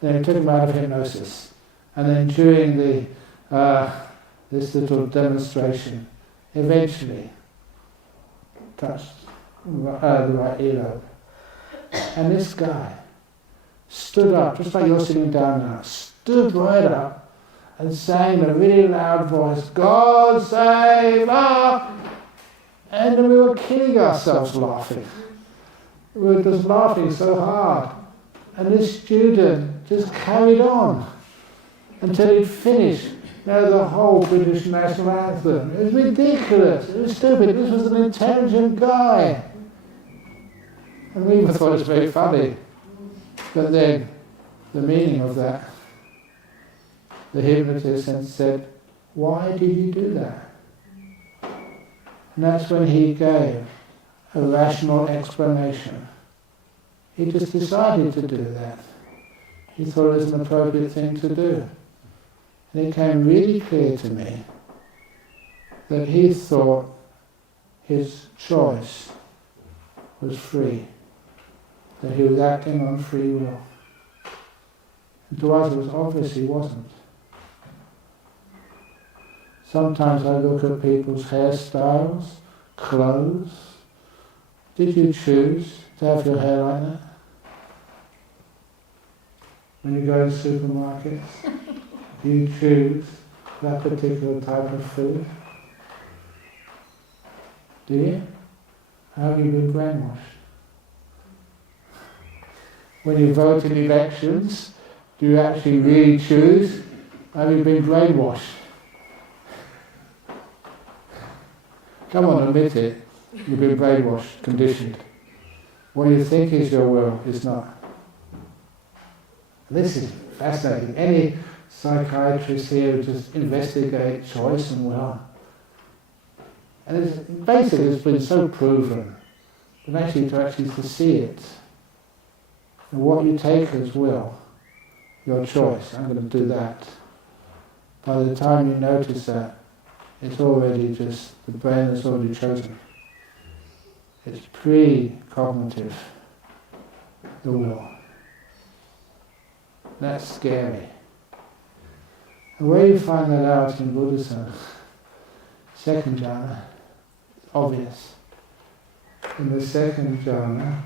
Then they took him out of hypnosis. And then during the this little demonstration eventually touched the right earlobe. And this guy stood up, just like you're sitting down now, stood right up and sang in a really loud voice, "God save us!" And we were killing ourselves laughing. We were just laughing so hard. And this student just carried on until he finished the whole British national anthem. It was ridiculous, it was stupid, this was an intelligent guy. And we even thought it was very funny. But then, the meaning of that, the hypnotist then said, "Why did you do that?" And that's when he gave a rational explanation. He just decided to do that. He thought it was an appropriate thing to do. And it came really clear to me that he thought his choice was free, that he was acting on free will. And to us it was obvious he wasn't. Sometimes I look at people's hairstyles, clothes. Did you choose to have your hair like that? When you go to supermarkets, do you choose that particular type of food? Do you? How have you been brainwashed? When you vote in elections, do you actually really choose? Have you been brainwashed? Come on, admit it. You've been brainwashed, conditioned. What you think is your will is not. This is fascinating. Any psychiatrist here would just investigate choice and will. And basically it's been so proven, but actually to see it. And what you take as will, your choice, I'm going to do that. By the time you notice that, it's already just, the brain has already chosen. It's pre-cognitive, the will. That's scary. And where you find that out in Buddhism, second jhana, obvious. In the second jhana,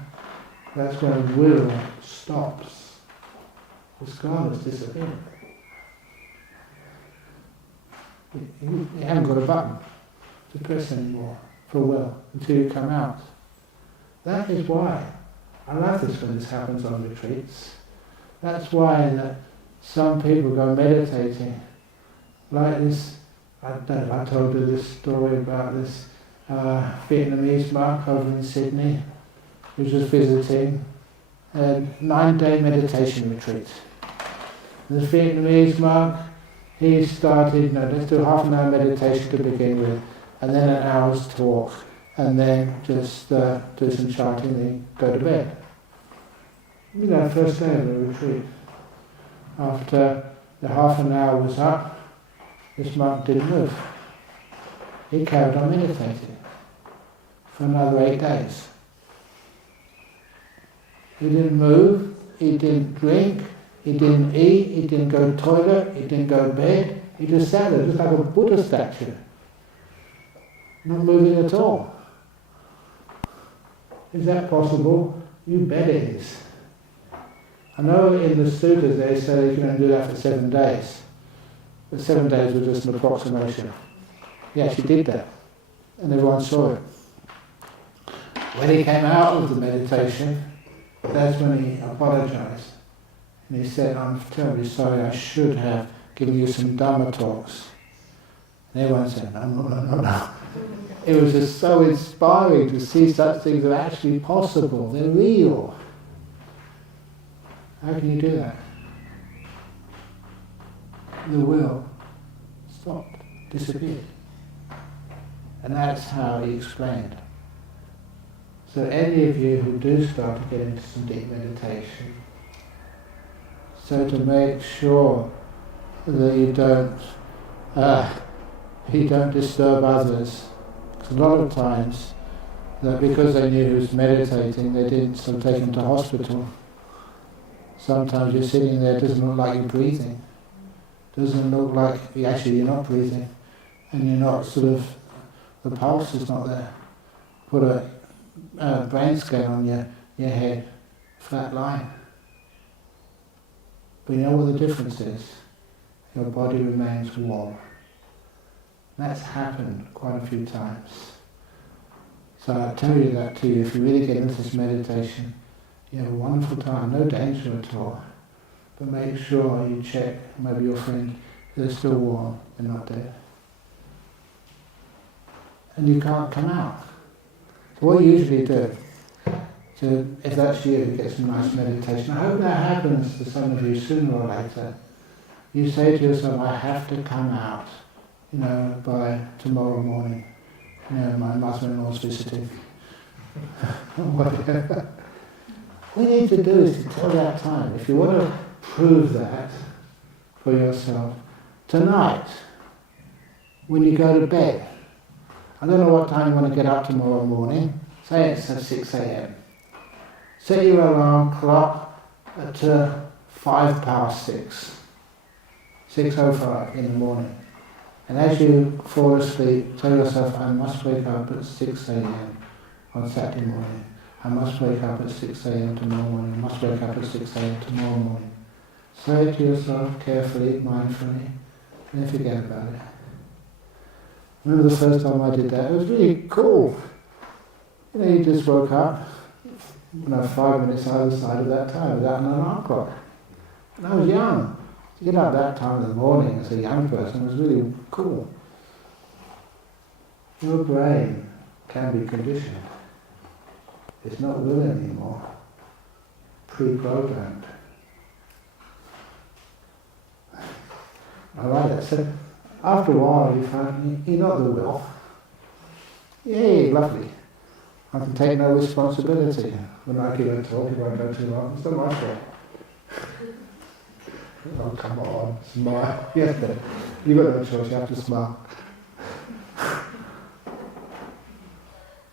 that's when will stops. Because God has disappeared. You haven't got a button to press anymore for will until you come out. That is why I love this when this happens on retreats. That's why that some people go meditating like this. I don't know, I told you this story about this Vietnamese monk over in Sydney who was visiting a 9-day meditation retreat. This Vietnamese monk, he started, let's do half an hour meditation to begin with, and then an hour's talk, and then just do some chanting, then go to bed. First day of the retreat. After the half an hour was up, this monk didn't move. He carried on meditating for another 8 days. He didn't move, he didn't drink, he didn't eat, he didn't go to the toilet, he didn't go to bed, he just sat there, just like a Buddha statue. Not moving at all. Is that possible? You bet it is. I know in the sutras they say you can only do that for 7 days. But 7 days was just an approximation. He actually did that. And everyone saw it. When he came out of the meditation, that's when he apologized. And he said, "I'm terribly sorry, I should have given you some Dhamma talks." And everyone said, no. It was just so inspiring to see such things are actually possible. They're real. How can you do that? The will stopped, disappeared. And that's how he explained. So any of you who do start to get into some deep meditation, so to make sure that you don't disturb others. Because a lot of times, that because they knew he was meditating, they didn't sort of take him to hospital. Sometimes you're sitting there, it doesn't look like you're breathing. doesn't look like you're not breathing, and you're not the pulse is not there. Put a brain scan on your head, flat line. But you know what the difference is? Your body remains warm. That's happened quite a few times. So I tell you that to you, if you really get into this meditation, you have a wonderful time, no danger at all. But make sure you check, maybe your friend, they're still warm, they're not dead. And you can't come out. So what you usually do, if that's you, get some nice meditation. I hope that happens to some of you sooner or later. You say to yourself, I have to come out, by tomorrow morning. My mother-in-law's visiting. Whatever. What you need to do is to tell that time. If you want to prove that for yourself, tonight, when you go to bed, I don't know what time you want to get up tomorrow morning, say it's at 6 a.m. Set your alarm clock at 6:05, 6:05 in the morning. And as you fall asleep, tell yourself, I must wake up at 6 a.m. on Saturday morning. I must wake up at 6 a.m. tomorrow morning. I must wake up at 6 a.m. tomorrow morning. Say it to yourself carefully, mindfully, and then forget about it. I remember the first time I did that, it was really cool. You just woke up, 5 minutes either side of that time without an alarm clock. And I was young. To get up that time in the morning as a young person was really cool. Your brain can be conditioned. It's not will anymore. Pre-programmed. I like that. So after a while you find you're not the will. Yay, lovely. I can take no responsibility. When I give a talk, it won't go too long. It's not my fault. Oh, come on, smile. Yes, but you've got no choice, you have to smile.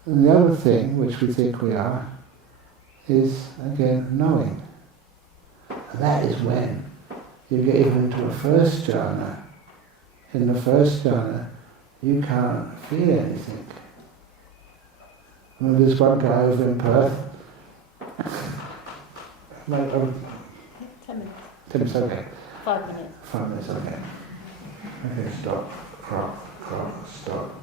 And the other thing, which we think we are, is, again, knowing. And that is when you get even into a first jhana. In the first jhana, you can't feel anything. I remember this one guy over in Perth. 10 minutes. 10 minutes, okay. 5 minutes. 5 minutes, okay. Okay, stop, stop.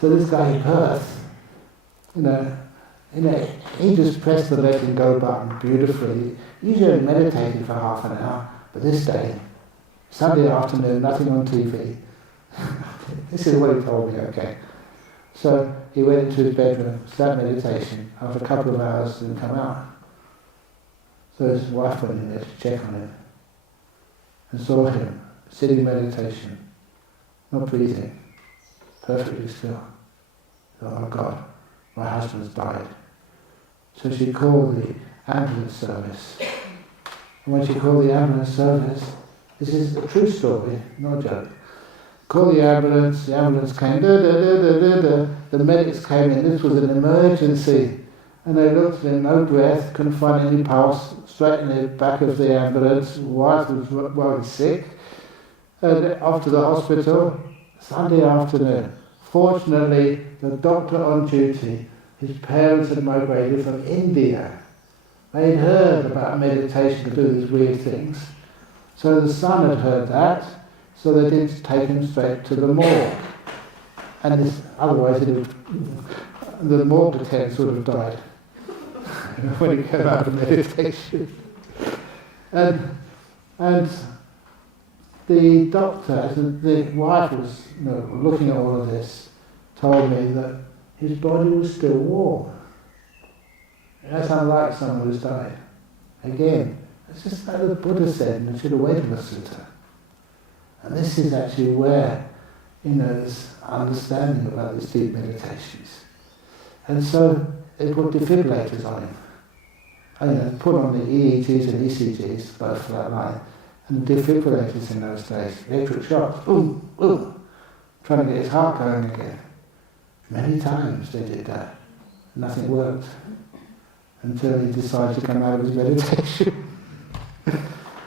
So this guy in Perth, he just pressed the letting go button beautifully. Usually meditating for half an hour, but this day, Sunday afternoon, nothing on TV. This is what he told me, okay. So he went into his bedroom, started meditation. After a couple of hours, didn't come out. So his wife went in there to check on him and saw him sitting in meditation, not breathing, perfectly still. Oh God, my husband's died. So she called the ambulance service. And when she called the ambulance service, this is a true story, no joke. Called the ambulance came, the medics came in, this was an emergency. And they looked at him, no breath, couldn't find any pulse, straight in the back of the ambulance, wife was worried sick. And off to the hospital, Sunday afternoon. Fortunately, the doctor on duty, his parents had migrated from India. They'd heard about meditation to do these weird things. So the son had heard that, so they did take him straight to the morgue. And otherwise the morgue attendants would have died when he came out of meditation. And the doctor, the wife was looking at all of this, told me that his body was still warm. That's unlike someone who's died. Again, it's just like the Buddha said in the Sutta Sutta. And this is actually where, there's understanding about these deep meditations. And so they put defibrillators on him. Put on the EEGs and ECGs, both flat line, and the defibrillators in those days, electric shocks, boom, boom, trying to get his heart going again. Many times they did that. Nothing worked until he decided to come out of his meditation.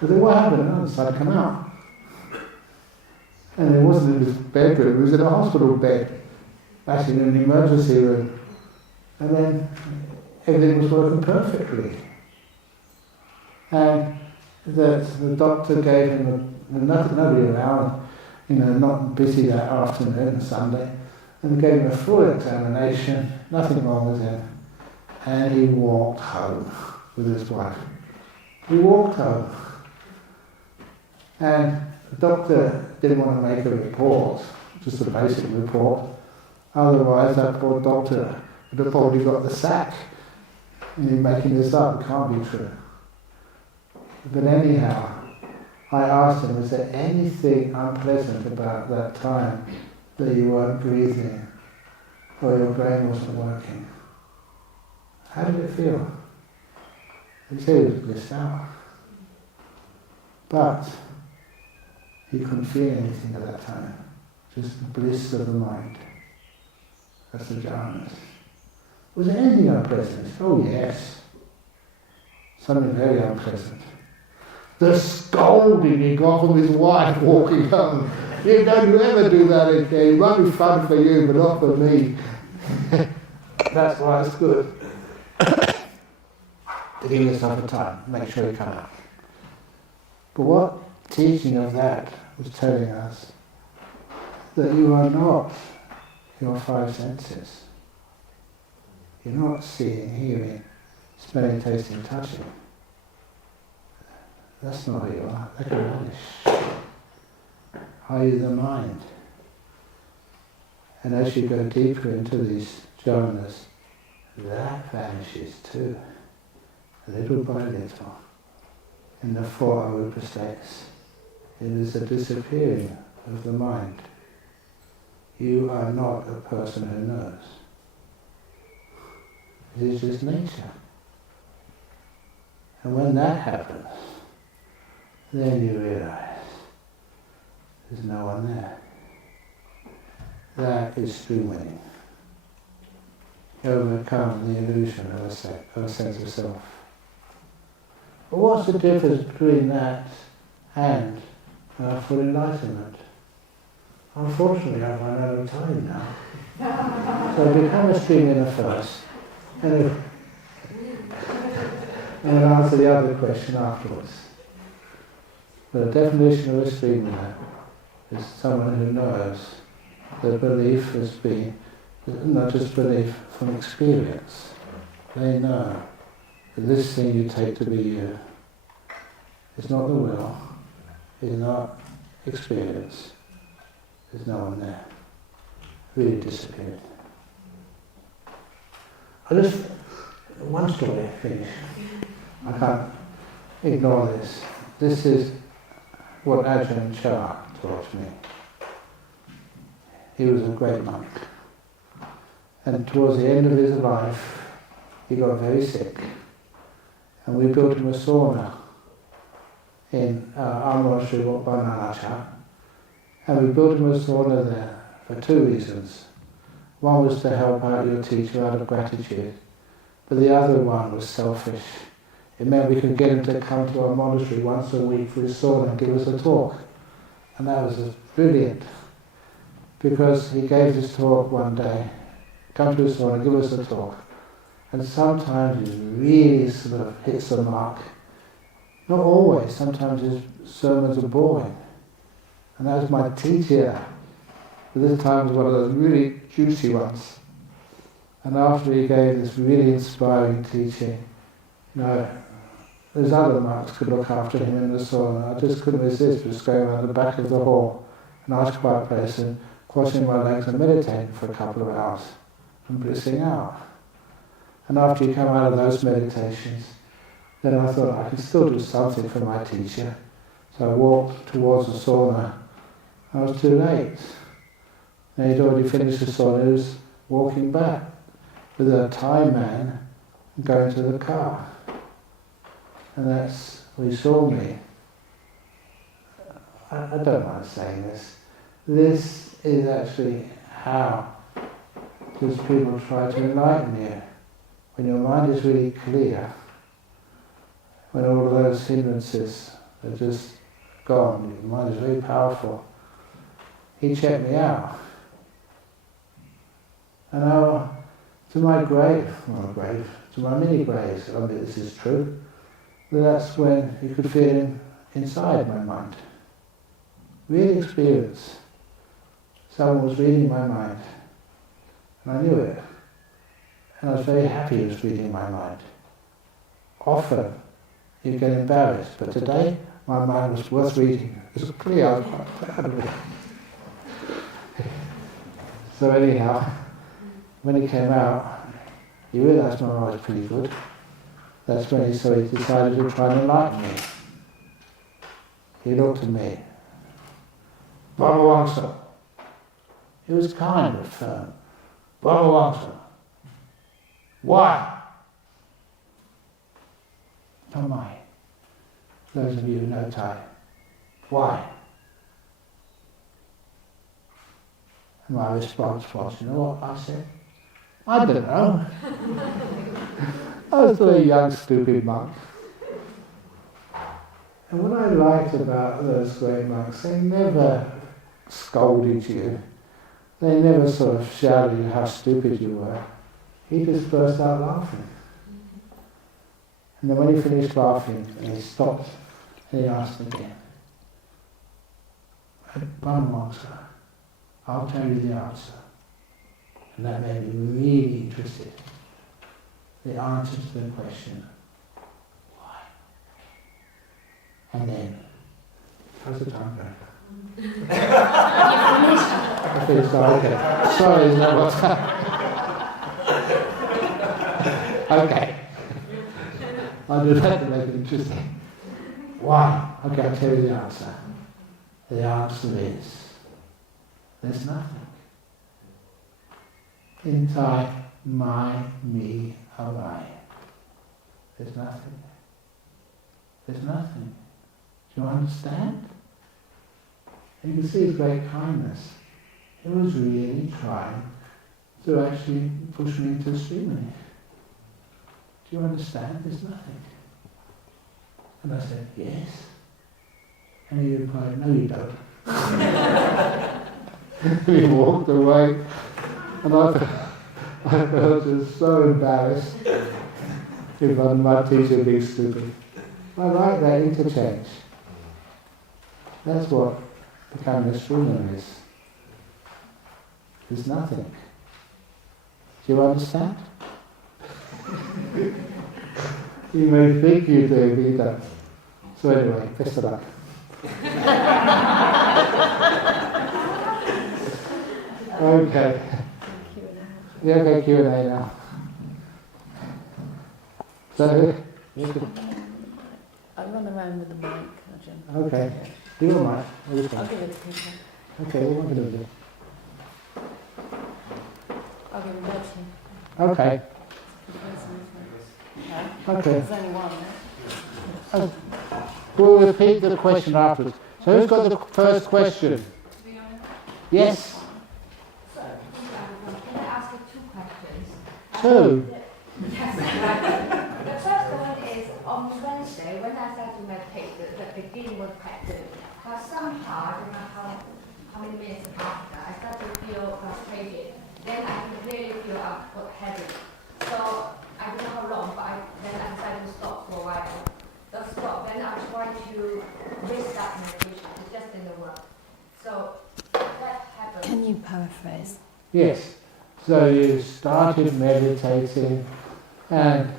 I said, what happened? And I decided to come out. And it wasn't in his bedroom, it was in a hospital bed, actually in an emergency room. And then everything was working perfectly. And the doctor gave him nobody around, not busy that afternoon, Sunday, and gave him a full examination, nothing wrong with him. And he walked home with his wife. He walked home. And the doctor didn't want to make a report, just a basic report. Otherwise, that poor doctor would have probably got the sack. And you're making this up, it can't be true. But anyhow, I asked him, is there anything unpleasant about that time that you weren't breathing or your brain wasn't working? How did it feel? He said he was blissed out. But he couldn't feel anything at that time. Just the bliss of the mind. That's the jhanas. Was there anything unpleasant? Oh yes. Something very unpleasant. The scolding he got from his wife walking home. You don't ever do that again. It won't be fun for you, but not for me. That's why it's good. To give yourself a time, make sure you come out. But what teaching of that was telling us that you are not your five senses. You're not seeing, hearing, smelling, tasting, touching. That's not who you are. That can vanish. Are you the mind? And as you go deeper into these jhanas, that vanishes too, little by little. In the four arupa states, it is a disappearing of the mind. You are not a person who knows. It is just nature. And when that happens, then you realize there's no one there. That is streamwinning. You overcome the illusion of a sense of self. But what's the difference between that and full enlightenment? Unfortunately, I've run out of time now. So I become a streamwinner first, and I'll answer the other question afterwards. The definition of a streamwinner is someone who knows that belief has been, not just belief, from experience. They know that this thing you take to be you is not the will, is not experience. There's no one there. Really disappeared. One story, finish. I can't ignore this. This is what Ajahn Brahm taught me. He was a great monk. And towards the end of his life, he got very sick. And we built him a sauna in our monastery, Bananacha. And we built him a sauna there for two reasons. One was to help out your teacher out of gratitude, but the other one was selfish. It meant we could get him to come to our monastery once a week for his sauna and give us a talk. And that was brilliant, because he gave this talk one day, come to his sauna, give us a talk. And sometimes he really sort of hits the mark. Not always, sometimes his sermons are boring. And that was my teacher. But this time was one of those really juicy ones. And after he gave this really inspiring teaching, those other monks could look after him in the sauna. I just couldn't resist just going around the back of the hall, a nice quiet place, and crossing my legs and meditating for a couple of hours and blissing out. And after you come out of those meditations, then I thought I could still do something for my teacher. So I walked towards the sauna. I was too late. And he'd already finished the sauna. He was walking back with a Thai man going to the car. And that's, he saw me. I don't mind saying this. This is actually how these people try to enlighten you. When your mind is really clear, when all of those hindrances are just gone. The mind is very powerful. He checked me out. And to my to my mini graves, I mean this is true, that's when you could feel him inside my mind. Real experience. Someone was reading my mind. And I knew it. And I was very happy he was reading my mind. Often you get embarrassed, but today my mind was worth reading. It was clear, I was quite proud of it. So anyhow, when he came out, he realised my mind was pretty good. That's when he decided to try and enlighten me. He looked at me. Bhagavansha. He was kind but firm. Bhagavansha. Why? Not mine. Those of you who know Thai. Why? And my response was, you know what I said? I don't know. I was still a young, stupid monk. And what I liked about those great monks, they never scolded you. They never sort of shouted how stupid you were. He just burst out laughing. And then when he finished laughing, he stopped and he asked again, Brahmamansa, I'll tell you the answer. And that made me really interested. The answer to the question, why? And then, how's the time going? I think so, okay. Sorry, is that what's okay. I'll do that to make it interesting. Why? Okay, I'll tell you the answer. The answer is, there's nothing. In Thai, my, me, I. There's nothing. There's nothing. Do you understand? And you can see his great kindness. He was really trying to actually push me into streamwinning. Do you understand? There's nothing. And I said, yes. And he replied, no you don't. He walked away. And I felt just so embarrassed in front of my teacher being stupid. I like that interchange. That's what becoming a streamer is. There's nothing. Do you understand? You may think you do, but you don't. So anyway, best of luck. Okay. Yeah, okay, Q&A now. So, I run around with the mic, Ajahn. okay. Do you mind? I'll give it to people. Okay, what am I going to do? I'll give it to you. Okay. Okay. There's only one, right? We'll repeat the question afterwards. So who's got the first question? Yes? Can I ask you two questions? Two? Yes. The first one is, on Wednesday, when I started to meditate, the beginning was quite good. But somehow, I don't know how many minutes after, I started to feel frustrated. Then I can really feel I got heavy. So I don't know how long, but then I decided to stop for a while. The stop, then I tried to restart meditation. It just didn't work. So that happened. Can you paraphrase? Yes. So you started meditating and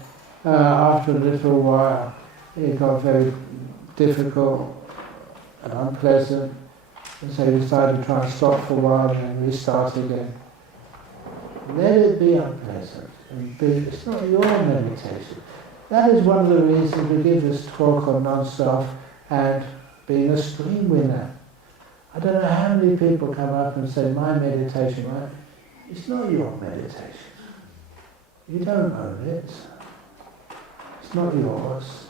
after a little while it got very difficult and unpleasant. And so you decided to try and stop for a while and then restart again. Let it be unpleasant. It's not your meditation. That is one of the reasons we give this talk on non-self and being a stream winner. I don't know how many people come up and say, my meditation, right? It's not your meditation. You don't own it. It's not yours.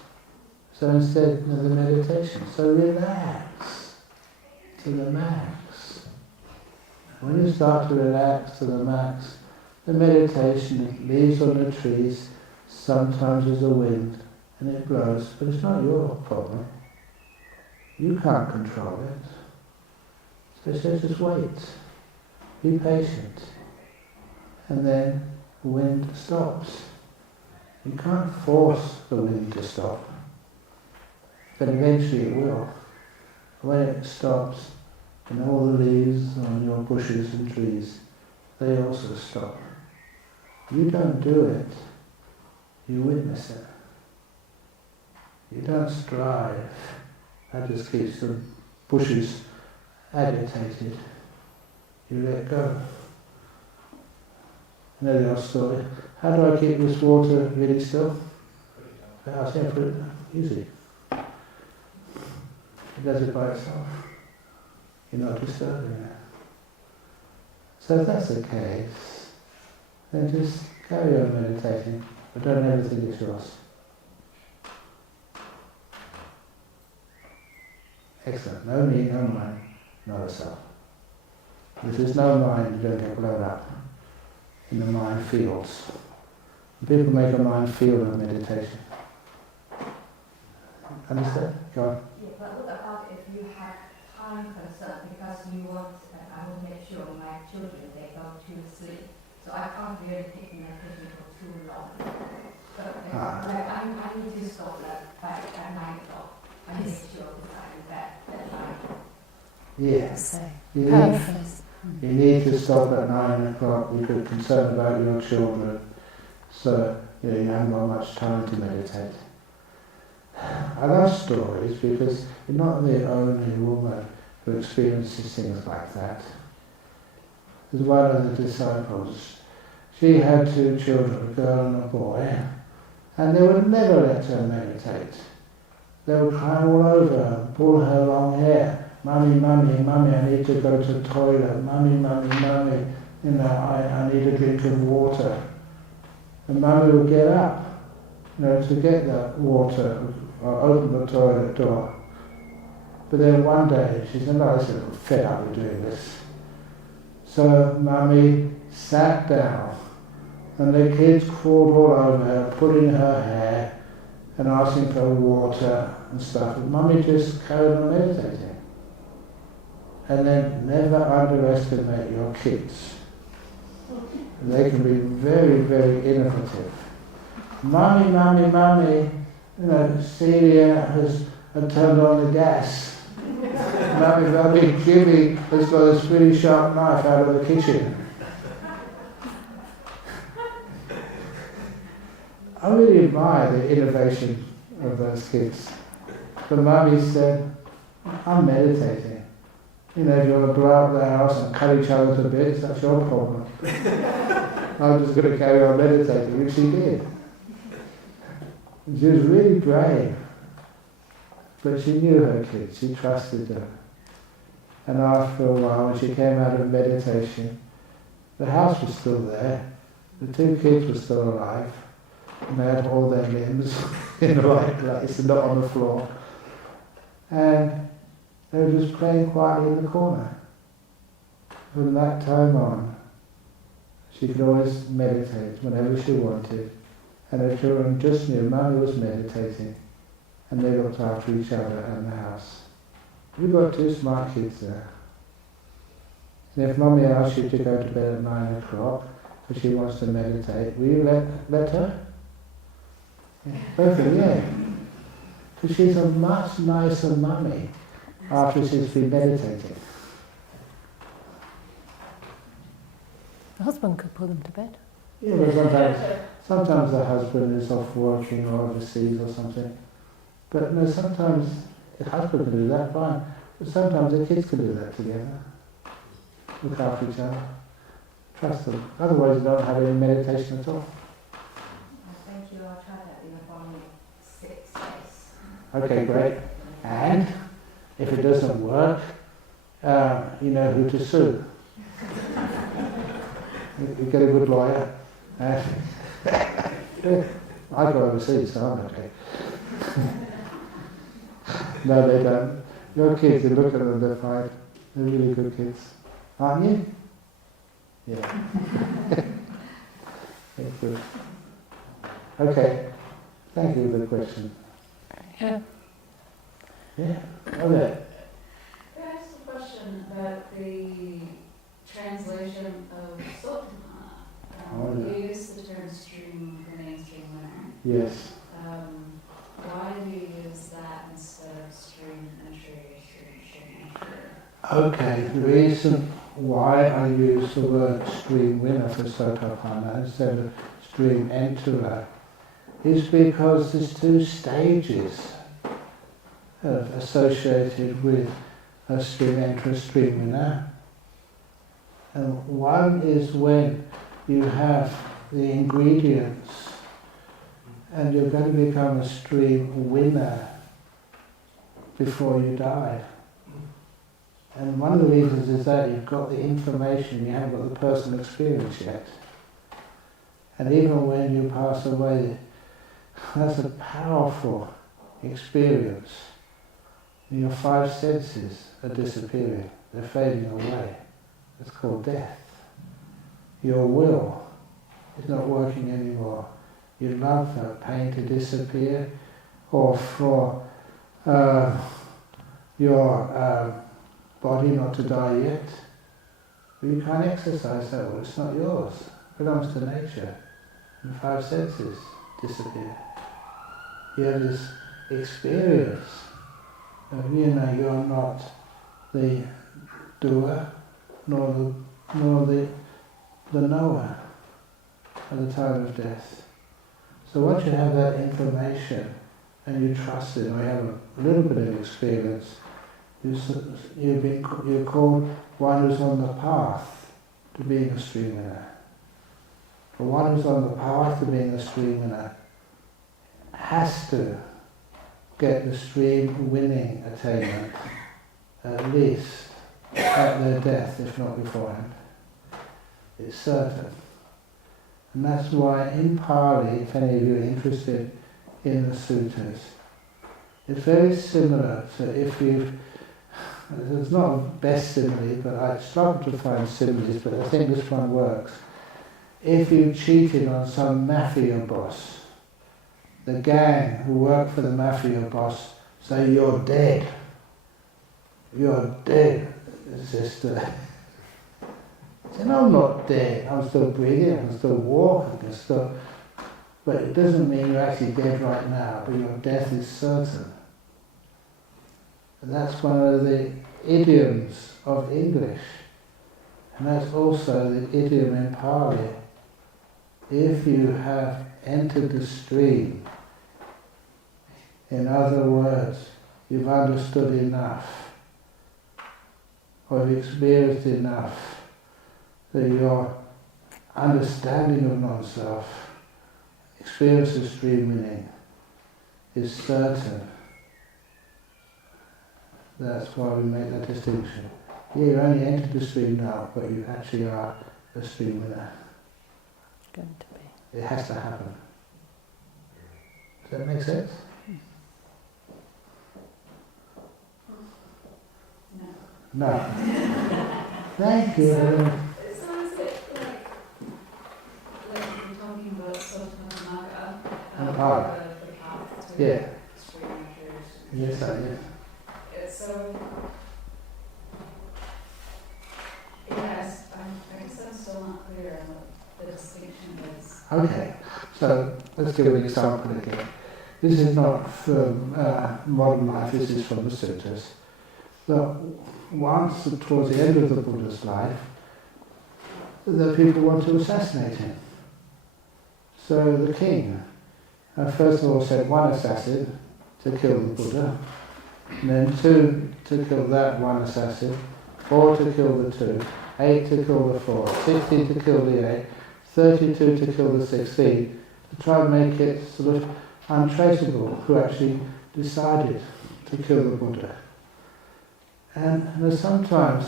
So instead of the meditation, so relax to the max. When you start to relax to the max, the meditation, leaves on the trees, sometimes there's a wind and it blows, but it's not your problem. You can't control it. So he says, just wait. Be patient. And then the wind stops. You can't force the wind to stop. But eventually it will. When it stops, and all the leaves on your bushes and trees, they also stop. You don't do it, you witness it. You don't strive. That just keeps the bushes agitated. You let go. You know the old story. How do I keep this water really still? I say, put it easy. It does it by itself. You're not disturbing it. So if that's the case, then just carry on meditating, but don't ever think it's yours. Excellent. No me, no mind, no self. If there's no mind, you don't get blown up in the mind fields. People make a mind field of meditation. Understand? Go on. Yeah, but what about if you have time concern because you want, I want to make sure my children, they go to sleep. So I can't really take meditation for too long. So like, I need to stop like at 9 o'clock. I make sure that I'm in bed at 9. Yes. You need to stop at 9 o'clock because you're concerned about your children. So you haven't got much time to meditate. I love stories because you're not the only woman who experiences things like that. There's one of the disciples. She had 2 children, a girl and a boy, and they would never let her meditate. They would climb all over her, pull her long hair. Mummy, mummy, mummy, I need to go to the toilet. Mummy, mummy, mummy, I need a drink of water. And mummy would get up, to get that water, or open the toilet door. But then one day, she said, no, I was fed up with doing this. So mummy sat down, and the kids crawled all over her, pulling her hair, and asking for water and stuff. And mummy just carried on meditating. And then never underestimate your kids. They can be very, very innovative. Mummy, mummy, mummy, Celia has turned on the gas. Mummy, mummy, Jimmy has got a really sharp knife out of the kitchen. I really admire the innovation of those kids. The mummy said, I'm meditating. If you want to blow up the house and cut each other to bits, that's your problem. I'm just going to carry on meditating, which she did. She was really brave. But she knew her kids, she trusted them. And after a while, when she came out of meditation, the house was still there, the 2 kids were still alive, and they had all their limbs in the right place and not on the floor. And they were just playing quietly in the corner. From that time on, she could always meditate whenever she wanted. And her children just knew Mummy was meditating, and they looked after each other and the house. We've got 2 smart kids there. And if Mummy asks you to go to bed at 9 o'clock, because she wants to meditate, will you let her? Yeah, perfect, yeah. Because she's a much nicer Mummy after she's been meditating. The husband could put them to bed. Yeah, but sometimes the husband is off working or overseas or something. But no, sometimes the husband can do that, fine. But sometimes the kids can do that together. Look after each other. Trust them. Otherwise you don't have any meditation at all. Thank you, I'll try that in the following 6 days. Okay, great. And if it doesn't work, you know who to sue. You get a good lawyer. I go overseas, so I'm okay. No, they don't. Your kids, you look at them, they're fine. They're really good kids. Aren't you? Yeah. That's good. Okay. Thank you for the question. Yeah. Yeah, okay. Can I ask a question about the translation of Sutta Reference? You use the term streamwinning, streamwinner. Yes. Why do you use that instead of stream entry, stream entry? Okay, the reason why I use the word stream winner for Sotapanna instead of stream enterer is because there's two stages associated with a stream enterer, stream winner. And one is when you have the ingredients and you're going to become a stream winner before you die. And one of the reasons is that you've got the information, you haven't got the personal experience yet. And even when you pass away, that's a powerful experience. Your five senses are disappearing, they're fading away. It's called death. Your will is not working anymore. You love for pain to disappear, or for your body not to die yet. But you can't exercise that will, it's not yours. It belongs to nature. And five senses disappear. You have this experience of, you're not the doer, nor the knower at the time of death. So once you have that information and you trust it, or you have a little bit of experience, you're called one who's on the path to being a streamwinner. The one who's on the path to being a streamwinner has to get the stream winning attainment at least at their death, if not beforehand. It's certain. And that's why in Pali, if any of you are interested in the suttas, it's very similar to if you've, it's not a best simile, but I struggle to find similes, but I think this one works. If you cheated on some mafia boss, the gang who work for the mafia boss say, "You're dead. You're dead, sister." And I'm not dead, I'm still breathing, I can still walk, I can still... But it doesn't mean you're actually dead right now, but your death is certain. And that's one of the idioms of English. And that's also the idiom in Pali. If you have entered the stream, in other words, you've understood enough, or you've experienced enough, that your understanding of non-self, experience of streamwinning, is certain. That's why we make that distinction. Yeah, you only entered the stream now, but you actually are a streamwinner. Going to be. It has to happen. Does that make sense? No. No. Thank you. It sounds like you're talking about Sotapanna, the path to Yeah. stream enters. Yes, I do. So, yes, I guess I'm still not clear on what the distinction is. Okay, so let's give an example again. This is not from modern life, this is from the suttas. So once, towards the end of the Buddha's life, the people want to assassinate him. So the king, first of all, sent one assassin to kill the Buddha, and then 2 to kill that one assassin, 4 to kill the 2, 8 to kill the 4, 16 to kill the 8, 32 to kill the 16, to try and make it sort of untraceable who actually decided to kill the Buddha. And sometimes,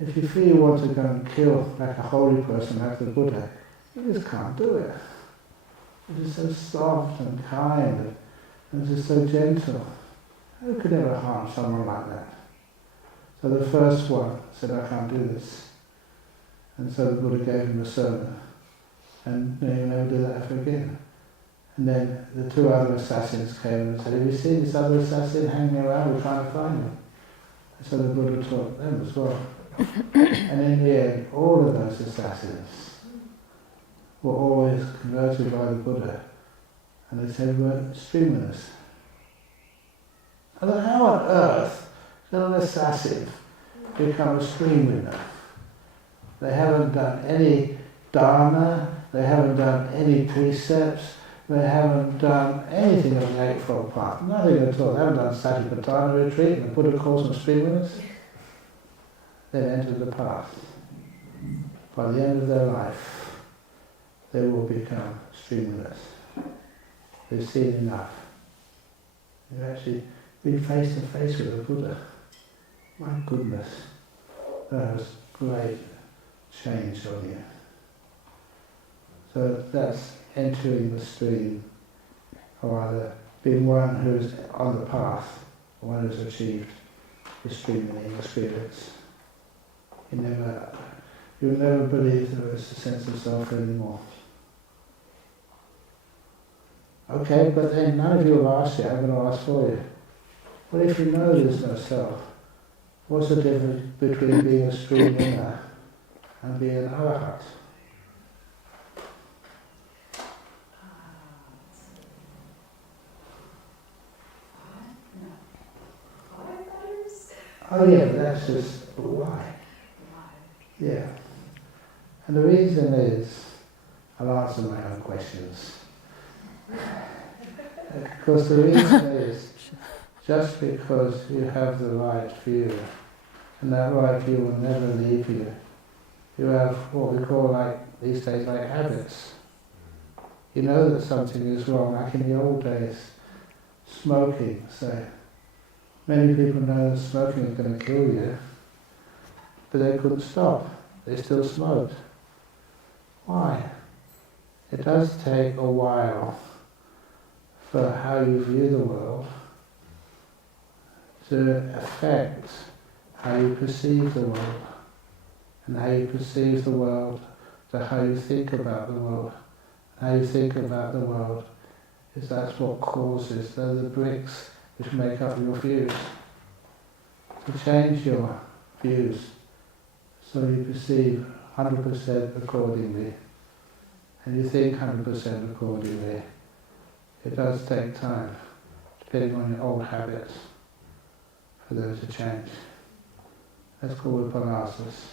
if you feel you want to go and kill like a holy person like the Buddha, you just can't do it. It is so soft and kind and just so gentle. Who could ever harm someone like that? So the first one said, "I can't do this." And so the Buddha gave him a sermon. And you never do that ever again. And then the two other assassins came and said, have you seen this other assassin hanging around? We're trying to find him. And so the Buddha taught them as well. And in the end, all of those assassins were always converted by the Buddha. And they said, we're streamwinners. I thought, how on earth can an assassin become a streamwinner? They haven't done any Dhamma, they haven't done any precepts, they haven't done anything of the Eightfold Path, nothing at all. They haven't done Satipatthana retreat, and the Buddha calls them streamwinners. They entered the path. By the end of their life, they will become streamwinners. They've seen enough. They've actually been face to face with the Buddha. My goodness, that was great change on you. So that's entering the stream, or either being one who's on the path, or one who's achieved the streamwinning experience. You'll never believe there is a sense of self anymore. Okay, but then none of you have asked yet, I'm going to ask for you. What if you know there's no self? What's the difference between being a streamwinner and being an arahat? Oh yeah, but that's just why. Yeah. And the reason is, I'll answer my own questions. Because the reason is, just because you have the right view, and that right view will never leave you, you have what we call these days habits. You know that something is wrong, like in the old days, smoking, say. Many people know that smoking is going to kill you, but they couldn't stop. They still smoked. Why? It does take a while for how you view the world to affect how you perceive the world, and how you perceive the world to how you think about the world. How you think about the world that's what causes, they're the bricks which make up your views. To change your views so you perceive 100% accordingly, and you think 100% accordingly, it does take time, depending on your old habits, for those to change. That's called vipassas.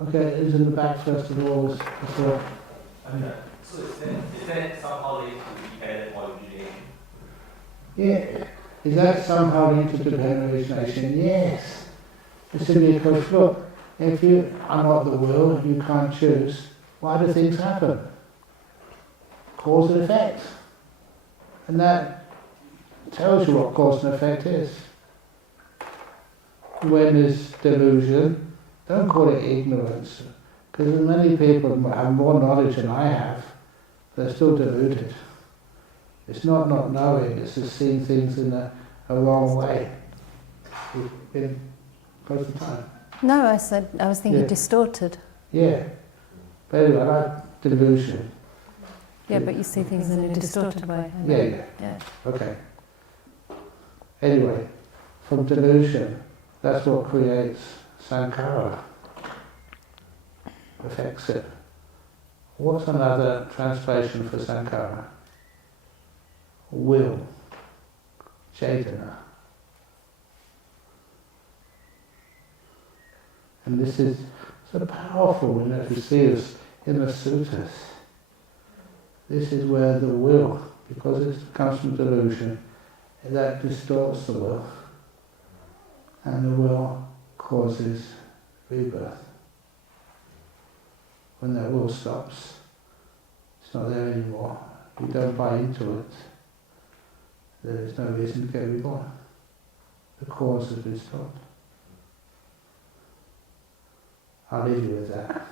Okay, who's in the back first of all? Before. So is that somehow linked to dependent origination? Yeah. Is that somehow linked to dependent origination? Yes. It's simply because, look, if you are not the will, you can't choose, why do things happen? Cause and effect. And that tells you what cause and effect is. When there's delusion, don't call it ignorance, because many people have more knowledge than I have, they're still deluded. It's not knowing, it's just seeing things in a wrong way. In close to time. No, I was thinking distorted. Yeah. But anyway, I like delusion. Yeah, but you see things in a distorted way. Yeah. Okay. Anyway, from delusion, that's what creates sankhara. Affects it. What's another translation for sankhara? Will. Jhana. And this is so powerful, if you see this in the suttas. This is where the will, because it comes from delusion, that distorts the will. And the will causes rebirth. When that will stops, it's not there anymore. You don't buy into it. There is no reason to get reborn. The cause has been stopped. I'll leave you with that.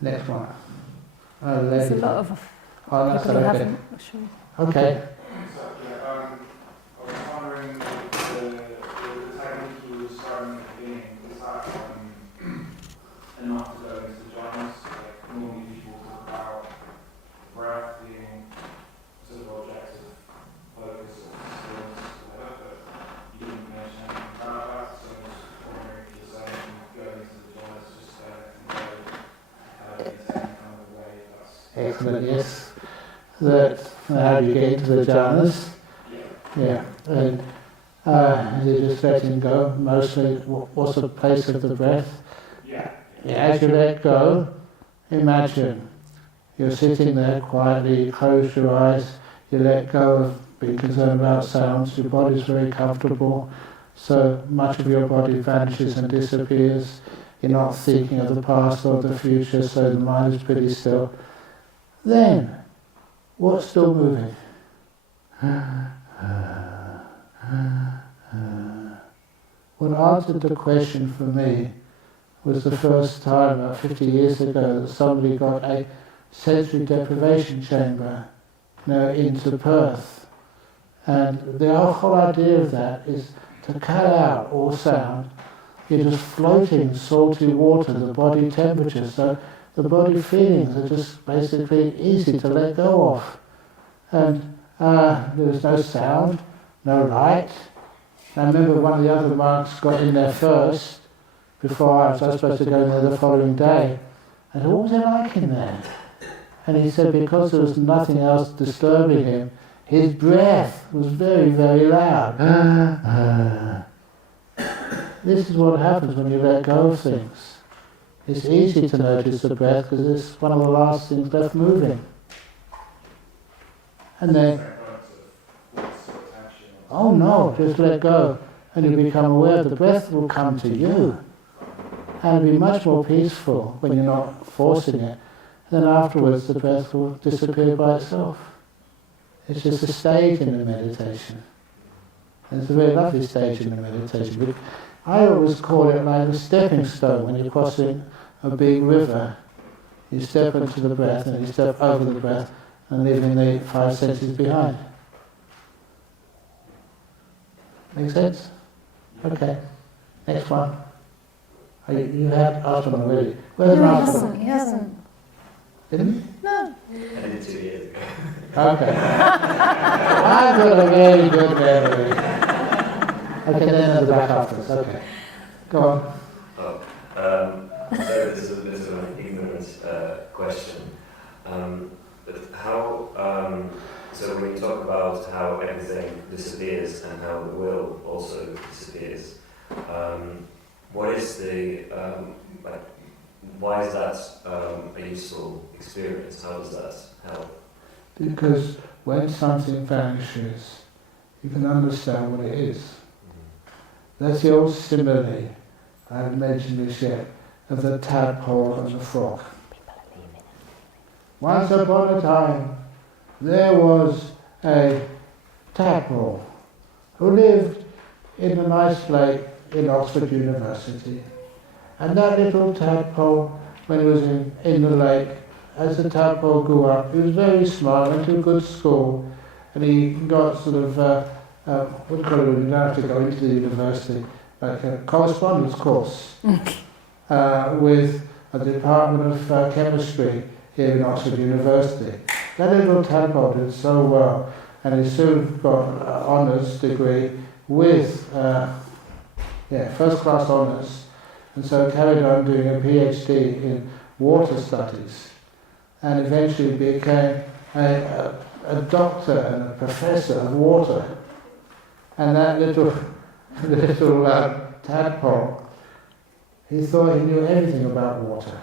Next one. There's a lot of that's people who okay. haven't. Sure. Okay. I was wondering the technique you started in the beginning, is that enough to go into jhanas? Like normally people talk about Excellent, yes. That, how do you get into the jhanas? Yeah. And you're just letting go, mostly what's the place of the breath? Yeah. As you let go, imagine you're sitting there quietly, you close your eyes, you let go of being concerned about sounds, your body's very comfortable, so much of your body vanishes and disappears. You're not thinking of the past or the future, so the mind is pretty still. Then, what's still moving? What answered the question for me was the first time, about 50 years ago, that somebody got a sensory deprivation chamber into Perth. And the whole idea of that is to cut out all sound. You're just floating salty water, the body temperature, so the body feelings are just basically easy to let go of. And there was no sound, no light. I remember one of the other monks got in there first, before I was supposed to go in there the following day. I said, what was it like in there? And he said because there was nothing else disturbing him, his breath was very, very loud. This is what happens when you let go of things. It's easy to notice the breath because it's one of the last things left moving. And then, oh no, just let go. And you become aware the breath will come to you. And it'll be much more peaceful when you're not forcing it. And then afterwards the breath will disappear by itself. It's just a stage in the meditation. And it's a very lovely stage in the meditation. I always call it like a stepping stone when you're crossing a big river. You step into the breath and you step over the breath and leaving the five senses behind. Make sense? Okay. Next one. You had asked one already. Where's No, he hasn't. Didn't you? No. I did 2 years ago. Okay. I've got a very good memory. Okay, then at the back afterwards. Okay. Go on. So this is an ignorant question. But how, so when you talk about how everything disappears and how the will also disappears, what is the, why is that a useful experience? How does that help? Because when something vanishes, you can understand what it is. That's the old simile, I haven't mentioned this yet, of the tadpole and the frog. Once upon a time, there was a tadpole who lived in a nice lake in Oxford University. And that little tadpole, when he was in the lake, as the tadpole grew up, he was very smart, went to a good school, and he got sort of, what do you call it, you don't have to go into the university, like a correspondence course with a department of chemistry here in Oxford University. That little tadpole did so well, and he soon got an honours degree with, first class honours, and so carried on doing a PhD in water studies, and eventually became a doctor and a professor of water. And that little tadpole, he thought he knew everything about water.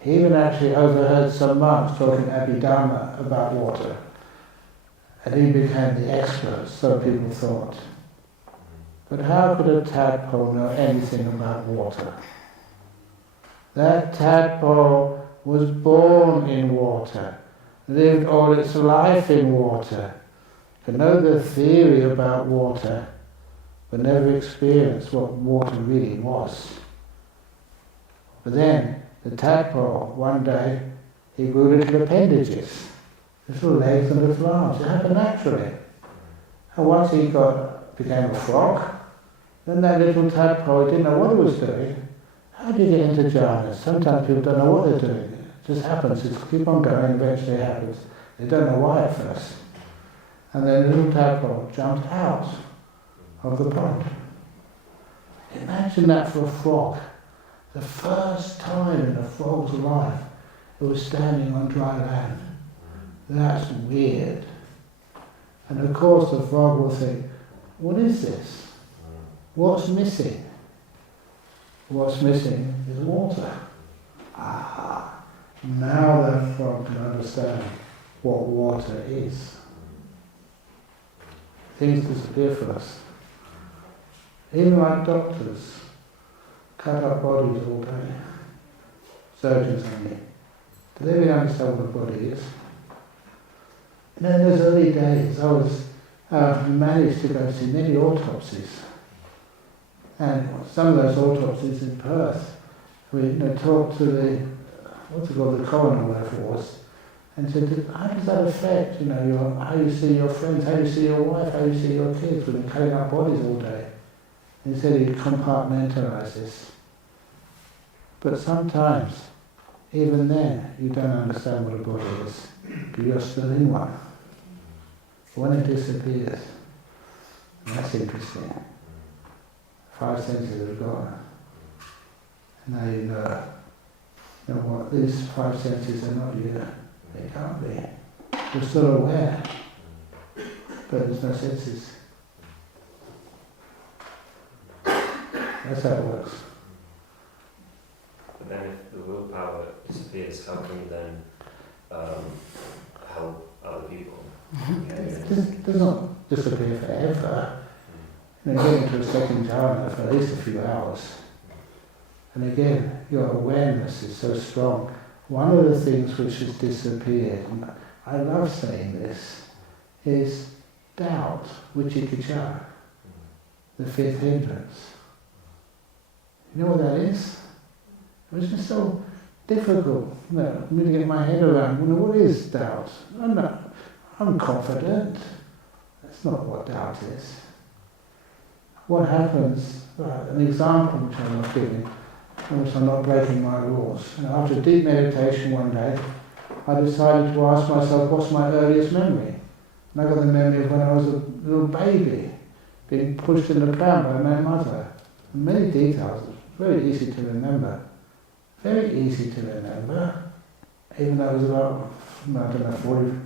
He even actually overheard some monks talking Dhamma about water. And he became the expert, so people thought. But how could a tadpole know anything about water? That tadpole was born in water, lived all its life in water, could know the theory about water, but never experienced what water really was. But then, the tadpole, one day, he grew little appendages, little legs and little arms. It happened naturally. And once he became a frog, then that little tadpole didn't know what he was doing. How do you get into jhana? Sometimes people don't know what they're doing. It just happens. Just keep on going, eventually it happens. They don't know why at first. And then the little tadpole jumped out of the pond. Imagine that for a frog. The first time in a frog's life, who was standing on dry land. That's weird. And of course the frog will think, what is this? What's missing? What's missing is water. Ah, now the frog can understand what water is. Things disappear for us. Even like doctors, cut up bodies all day. Surgeons, I mean. Do they really understand what a body is? And in those early days, I managed to go to many autopsies. And some of those autopsies in Perth, we talked to the coroner, whatever it was, and said, how does that affect, how you see your friends, how you see your wife, how you see your kids? We've been cutting up bodies all day. And he said he compartmentalised this. But sometimes, even then, you don't understand what a body is, but you're still in one. When it disappears, that's interesting. 5 senses are gone. And now you know what, these 5 senses are not you. They can't be. You're still aware, but there's no senses. That's how it works. But then if the willpower disappears, how can you then help other people? It does not disappear forever. You get into a second jhana for at least a few hours. And again, your awareness is so strong. One of the things which has disappeared, and I love saying this, is doubt, vicikiccha, the 5th hindrance. You know what that is? It's just so difficult, for me to get my head around. What is doubt? I'm confident. That's not what doubt is. What happens? An example which I'm not giving, which I'm not breaking my rules. After deep meditation one day, I decided to ask myself, what's my earliest memory? And I got the memory of when I was a little baby, being pushed in the pram by my mother. And many details. Very easy to remember. Very easy to remember. Even though it was about,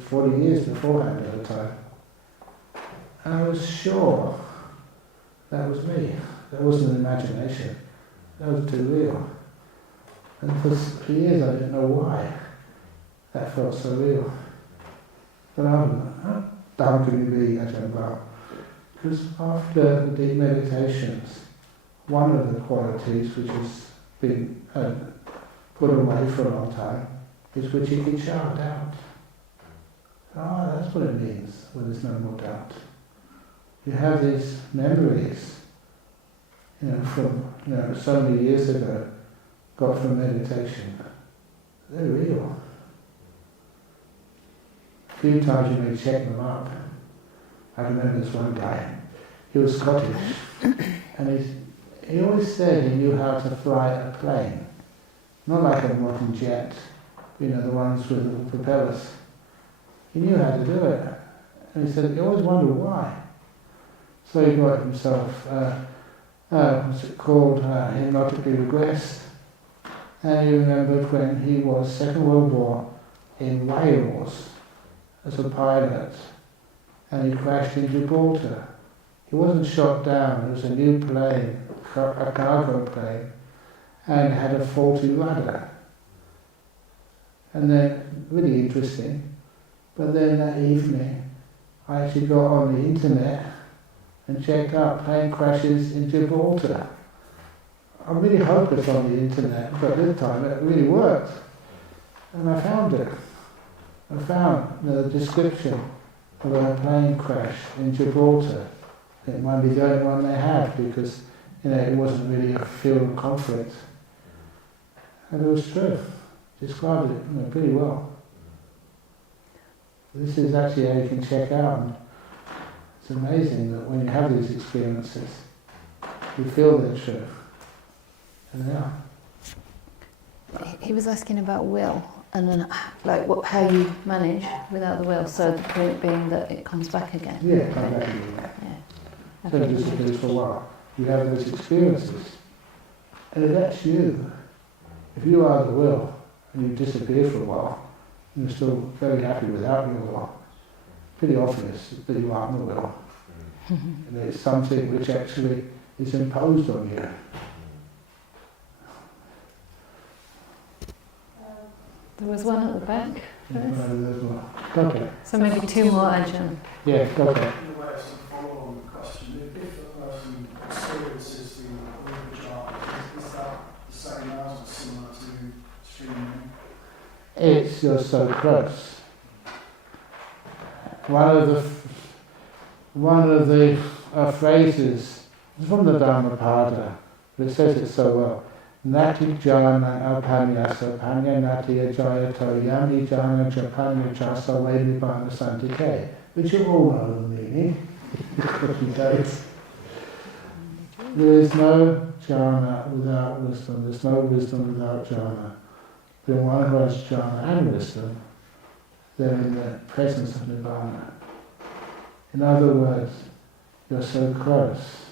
40 years beforehand at the time. And I was sure that was me. That wasn't an imagination. That was too real. And for years I didn't know why that felt so real. But how dumb can you be, Ajahn Brahm? Because after the deep meditations, one of the qualities which has been put away for a long time is vicikiccha, doubt. That's what it means when there's no more doubt. You have these memories, from so many years ago, got from meditation. They're real. A few times you may check them up. I remember this one guy. He was Scottish, and he always said he knew how to fly a plane. Not like a modern jet, the ones with the propellers. He knew how to do it. And he said he always wondered why. So he got himself, what's it called, hypnotically regressed. And he remembered when he was Second World War in Wales as a pilot, and he crashed in Gibraltar. He wasn't shot down, it was a new plane, a cargo plane, and had a faulty rudder. And then, really interesting, but then that evening I actually got on the internet and checked out plane crashes in Gibraltar. I'm really hopeless on the internet, but this time it really worked. And I found it. I found the description of a plane crash in Gibraltar. It might be the only one they had because it wasn't really a field of conflict. And it was true. Described it pretty well. This is actually how you can check out. And it's amazing that when you have these experiences, you feel they're true. And they are. He was asking about will and then how you manage without the will. So the point being that it comes back again. Yeah, it comes back again. Yeah. So it disappears for a while. You have those experiences. And if that's you, if you are the will, and you disappear for a while, and you're still very happy without your will. Pretty obvious that you aren't the will. And it's something which actually is imposed on you. There was one at the back first. Okay. So maybe two more, Ajahn. Yeah, okay. In a way, it's a follow-on question. If a person experiences the jhana, is that the same as or similar to streaming? It's just so close. One of the phrases from the Dhammapada, but it says it so well. Nati jhana apanyasa panya nati ajayato yami jhana japanya chasa vedibana santike, which you all know the meaning. There is no jhana without wisdom, there's no wisdom without jhana. The one who has jhana and wisdom, they're in the presence of nirvana. In other words, you're so close.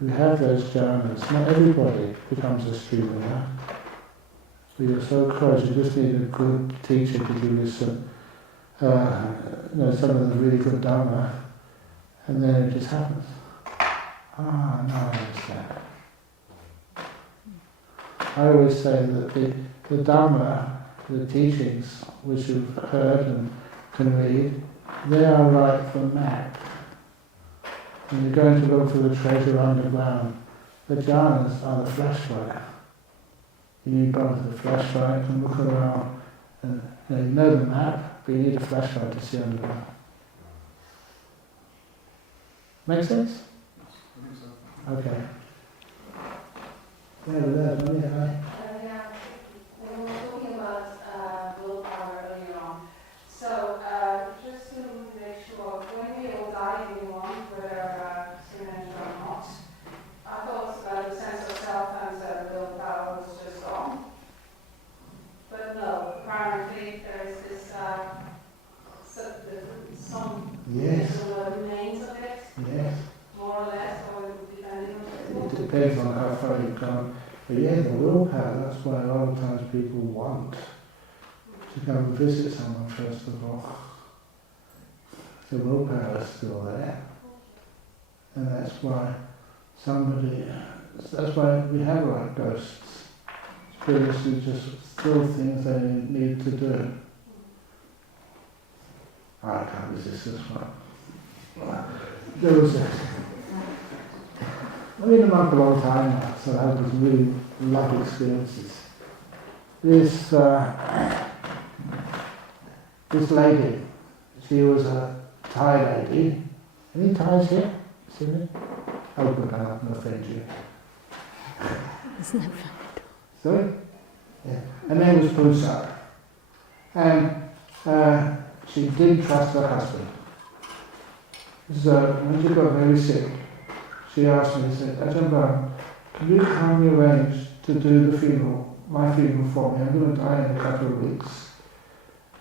You have those jhanas. Not everybody becomes a streamwinner. But you're so close, you just need a good teacher to give you some, some of the really good Dhamma, and then it just happens. Now I understand. I always say that the Dhamma, the teachings which you've heard and can read, they are like the map. When you're going to look for the treasure underground, the jhanas are the flashlight. You need both the flashlight and look around, and you know the map, but you need a flashlight to see underground. Make sense? Okay. We were talking about willpower earlier on. So just to make sure, when we all die in one, whether streamwinning or not, I thought the sense of self and the willpower was just gone. But no, apparently there is this some remains of it, Yes. more or less, or depending on It depends on how far you've gone. But yeah, the willpower, that's why a lot of times people want to come and visit someone first of all. The willpower is still there. And that's why we have like ghosts. Spirits who just still things they need to do. I can't resist this one. There was I've been in the monk a long time now, so I had these really lovely experiences. This lady, she was a Thai lady. Any Thais here? See me? Oh, good, I'm not going to offend you. Isn't it funny? Sorry? Yeah. Her name was Pusar. And she didn't trust her husband. So when she got very sick, she asked me, she said, Ajahn Brahm, can you kindly arrange to do the funeral, my funeral for me? I'm going to die in a couple of weeks.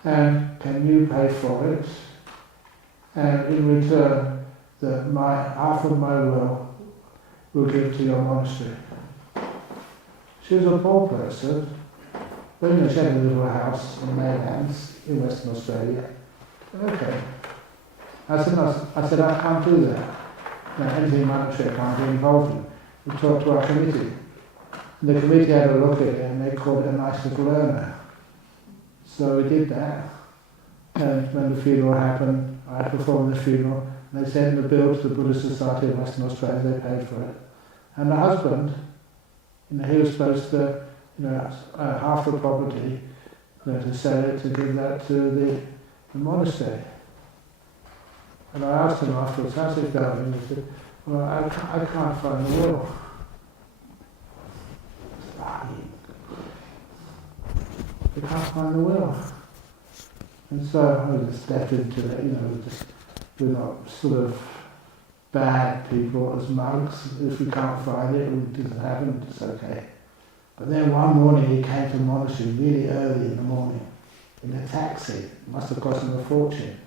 And can you pay for it? And in return, half of my will give to your monastery. She was a poor person, but she had a little house in the Maylands in Western Australia. Okay. I said, I can't do that. Anything monetary I can't be involved in. We talked to our committee. And the committee had a look at it and they called it a nice little earner. So we did that. And when the funeral happened, I performed the funeral. And they sent the bill to the Buddhist Society of Western Australia, they paid for it. And the husband, he was supposed to, half the property, to sell it, to give that to the monastery. And I asked him afterwards, how's it going? And he said, well, I can't find the will. I can't find the will. And so I just stepped into it, we're not sort of bad people as monks. If we can't find it, it doesn't happen, it's okay. But then one morning he came to the monastery really early in the morning in a taxi. It must have cost him a fortune.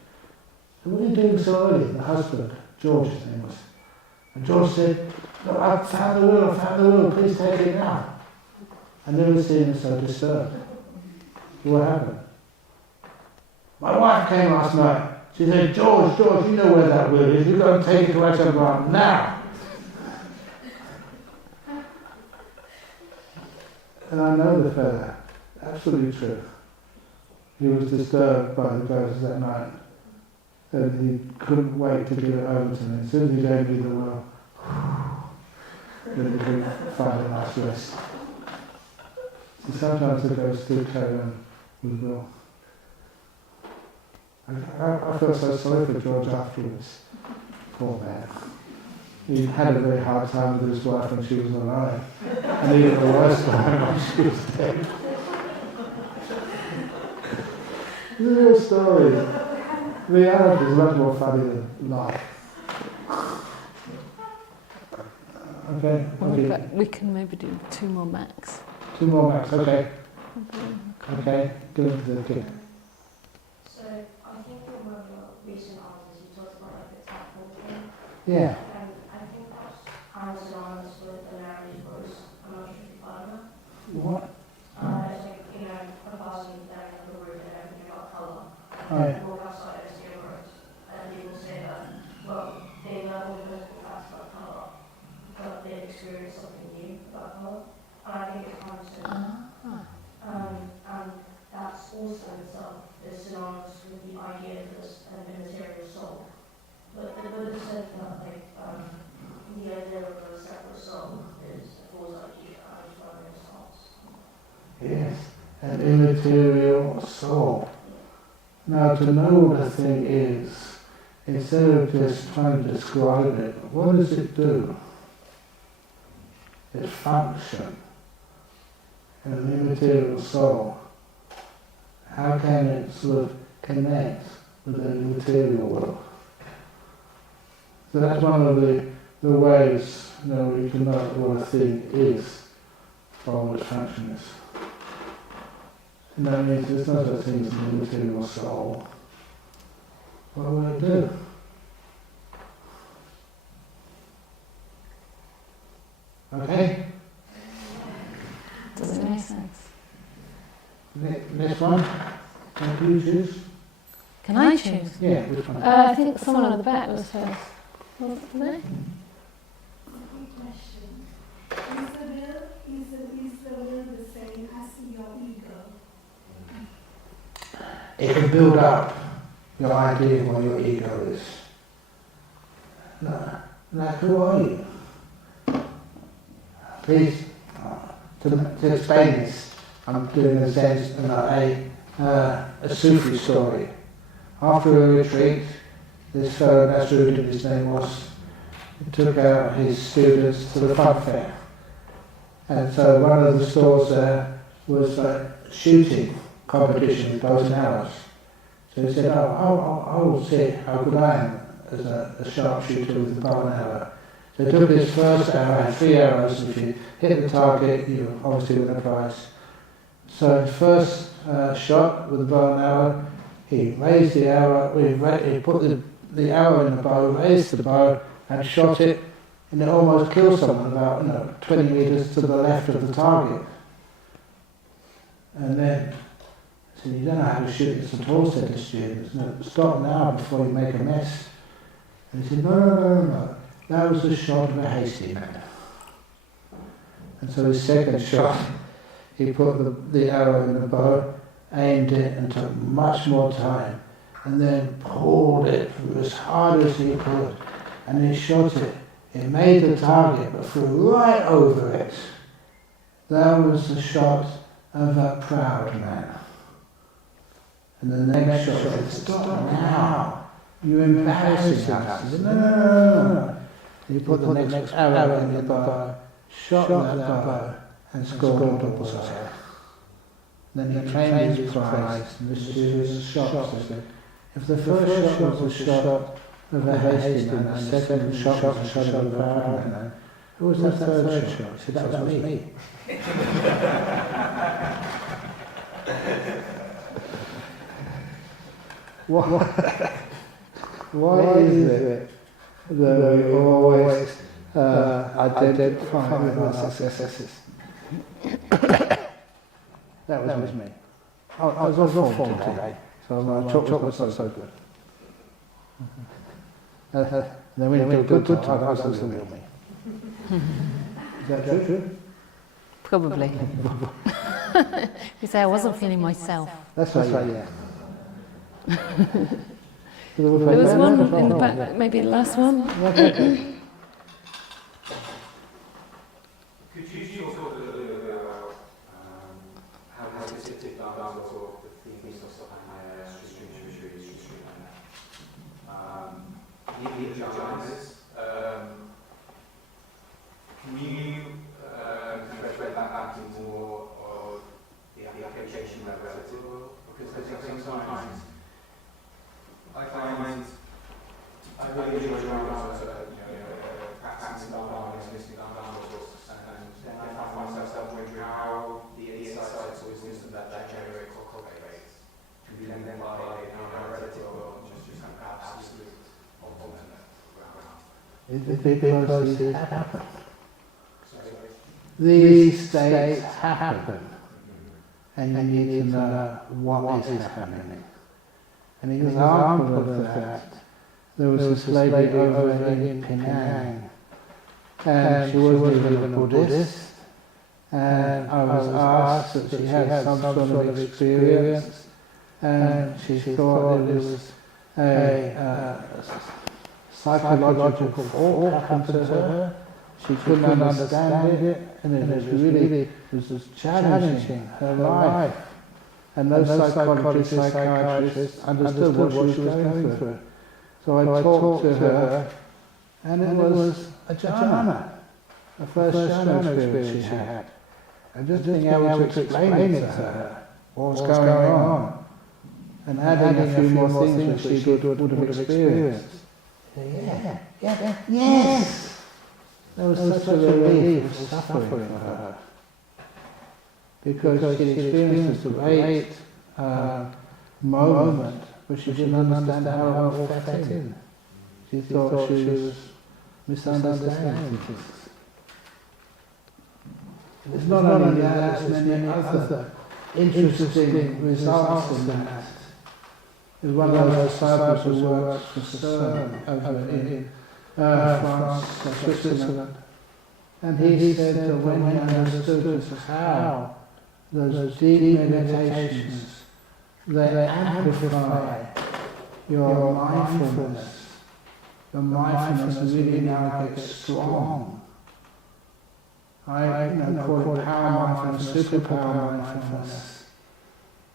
What are you doing so early? The husband, George his name was. And George said, look, I found the will, please take it now. I never seen him so disturbed. What happened? My wife came last night. She said, George, you know where that will is. You've got to take it to Ajahn Brahm now. And I know the fellow. Absolutely true. He was disturbed by the ghost that night. And he couldn't wait to give it over to me. As soon as he gave me the will, then he could find a nice rest. So sometimes the ghost still carry on with will. I felt so sorry for George afterwards. Poor man. He had a very hard time with his wife when she was alive. And even a worse time when she was dead. It's a real story. Reality is much more funny than life. Okay. We can maybe do 2 more max. 2 more max, okay. Okay, good. So I think in one of your recent articles you talked about like the tactful thing. Yeah. And I think that's kind of synonymous with the narrative voice. I'm not sure if you follow that. What? It's like, a person there in the room and everything about colour. Oh, yeah. And walk outside and see a rose. And people say that, well, they learn all the physical facts about colour, but they've experienced something new about colour. And I think it's kind of similar. And that's also itself is synonymous with the idea of this and the material soul. But the Buddha said that like the idea of a separate soul is a false idea and it's one of Yes, an immaterial soul. Now, to know what a thing is, instead of just trying to describe it, what does it do? Its function. An immaterial soul. How can it sort of connect with the material world? So that's one of the ways we can know what a thing is, or what its function is. And that means there's no such thing as an immaterial soul. What will it do? Okay? Does it make sense? Next one. Can you choose? Can I choose? Yeah, which one? I think someone at the back was first. Wasn't there? Good question. Is the will the same as your ego? It can build up your idea of what your ego is. Like, who are you? Please, to explain this, I'm doing a Sufi story. After a retreat, this fellow Nasruddin, his name was, he took out his students to the fun fair. And so one of the stalls there was shooting competition with bows and arrows. So he said, I will see how good I am as a sharpshooter with the bow and arrow. So he took his first arrow, had 3 arrows, and if you hit the target, you obviously win a prize. So his first shot with the bow and arrow, he raised the arrow, he put the arrow in the bow, raised the bow, and shot it, and it almost killed someone about 20 meters to the left of the target. And then, I said, you don't know how to shoot this at all, said the students. No, stop now before you make a mess. And he said, no. That was the shot of a hasty man. And so his second shot, he put the arrow in the bow, aimed it, and took much more time, and then pulled it through as hard as he could, and he shot it. It made the target, but flew right over it. That was the shot of a proud man. And the next shot said, stop now, you're embarrassing us. He said, no. He put the next arrow in the bow, shot that bow, and scored a bullseye. Then he claimed his prize, and the students shot. Said, if the first shot was a shot of a hasty man, and the second shot was a shot of a proud man, who was the third shot? He said, that was me. Why is it that we always identify with our successes? That was me. I was off form today, so my chocolate's not so good. Then when you do good time, I was still with me. Is that true? Probably. You say I wasn't feeling myself. That's right, yeah. There was one in the back, maybe the last one. Could you talk a little bit about how specific Dhamma or the themes of the jhanas? Can you translate that back into more of the application of relative? Because sometimes I find I really enjoy Dhamma, practicing Dhamma and listening to Dhamma, and then I find myself wondering how the insights or wisdom that generates or cultivates can be then applied in a relative world, just an absolute ultimate ground. Because it happened. These states happen, and you need to know what is happening. An example of that, there was this lady over in Penang, and she wasn't even a Buddhist, and I was asked that she had some sort of experience, and she thought it was a psychological fault happened to her. She couldn't understand it, and it was challenging her life. And those psychologists, psychiatrists understood what she was going through. So I talked to her, and it was a jhana, the first jhana experience she had. And just being able to explain it to her, what was going on, and adding a few more things which she would have experienced. Yes! There was such a relief of suffering for her. Because she experienced a great moment, but she didn't understand how it all fit in. She thought she was misunderstanding things. It's not only that, there's many other interesting results in that. There's one of those disciples who works for CERN over in France, Switzerland. And he said that when he understood how those deep meditations, they amplify your mindfulness. Your mindfulness really now gets strong. I call it power mindfulness, superpower mindfulness.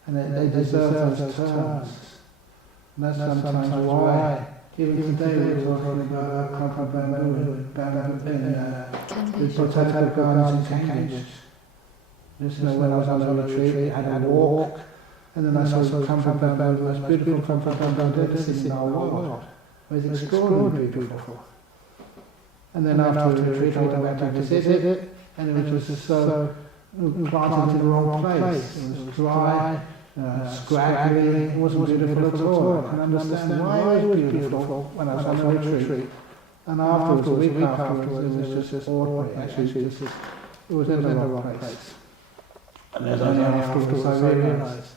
And they deserve those terms. And that's sometimes why, even today we were talking about the botanical gardens in Cambridge. Just when I was on a retreat, I had a walk, and then I saw the comfort bamboo, the most beautiful comfort bamboo I've ever seen in the whole world. It was extraordinarily beautiful. And then after the retreat, I went back to visit it, and it was just so planted in the wrong place. It was dry, scraggly, it wasn't beautiful at all. I can understand why it was beautiful when I was on a retreat. And afterwards, a week afterwards, it was just ordinary. Actually, it was in the wrong place. And then only afterwards I realised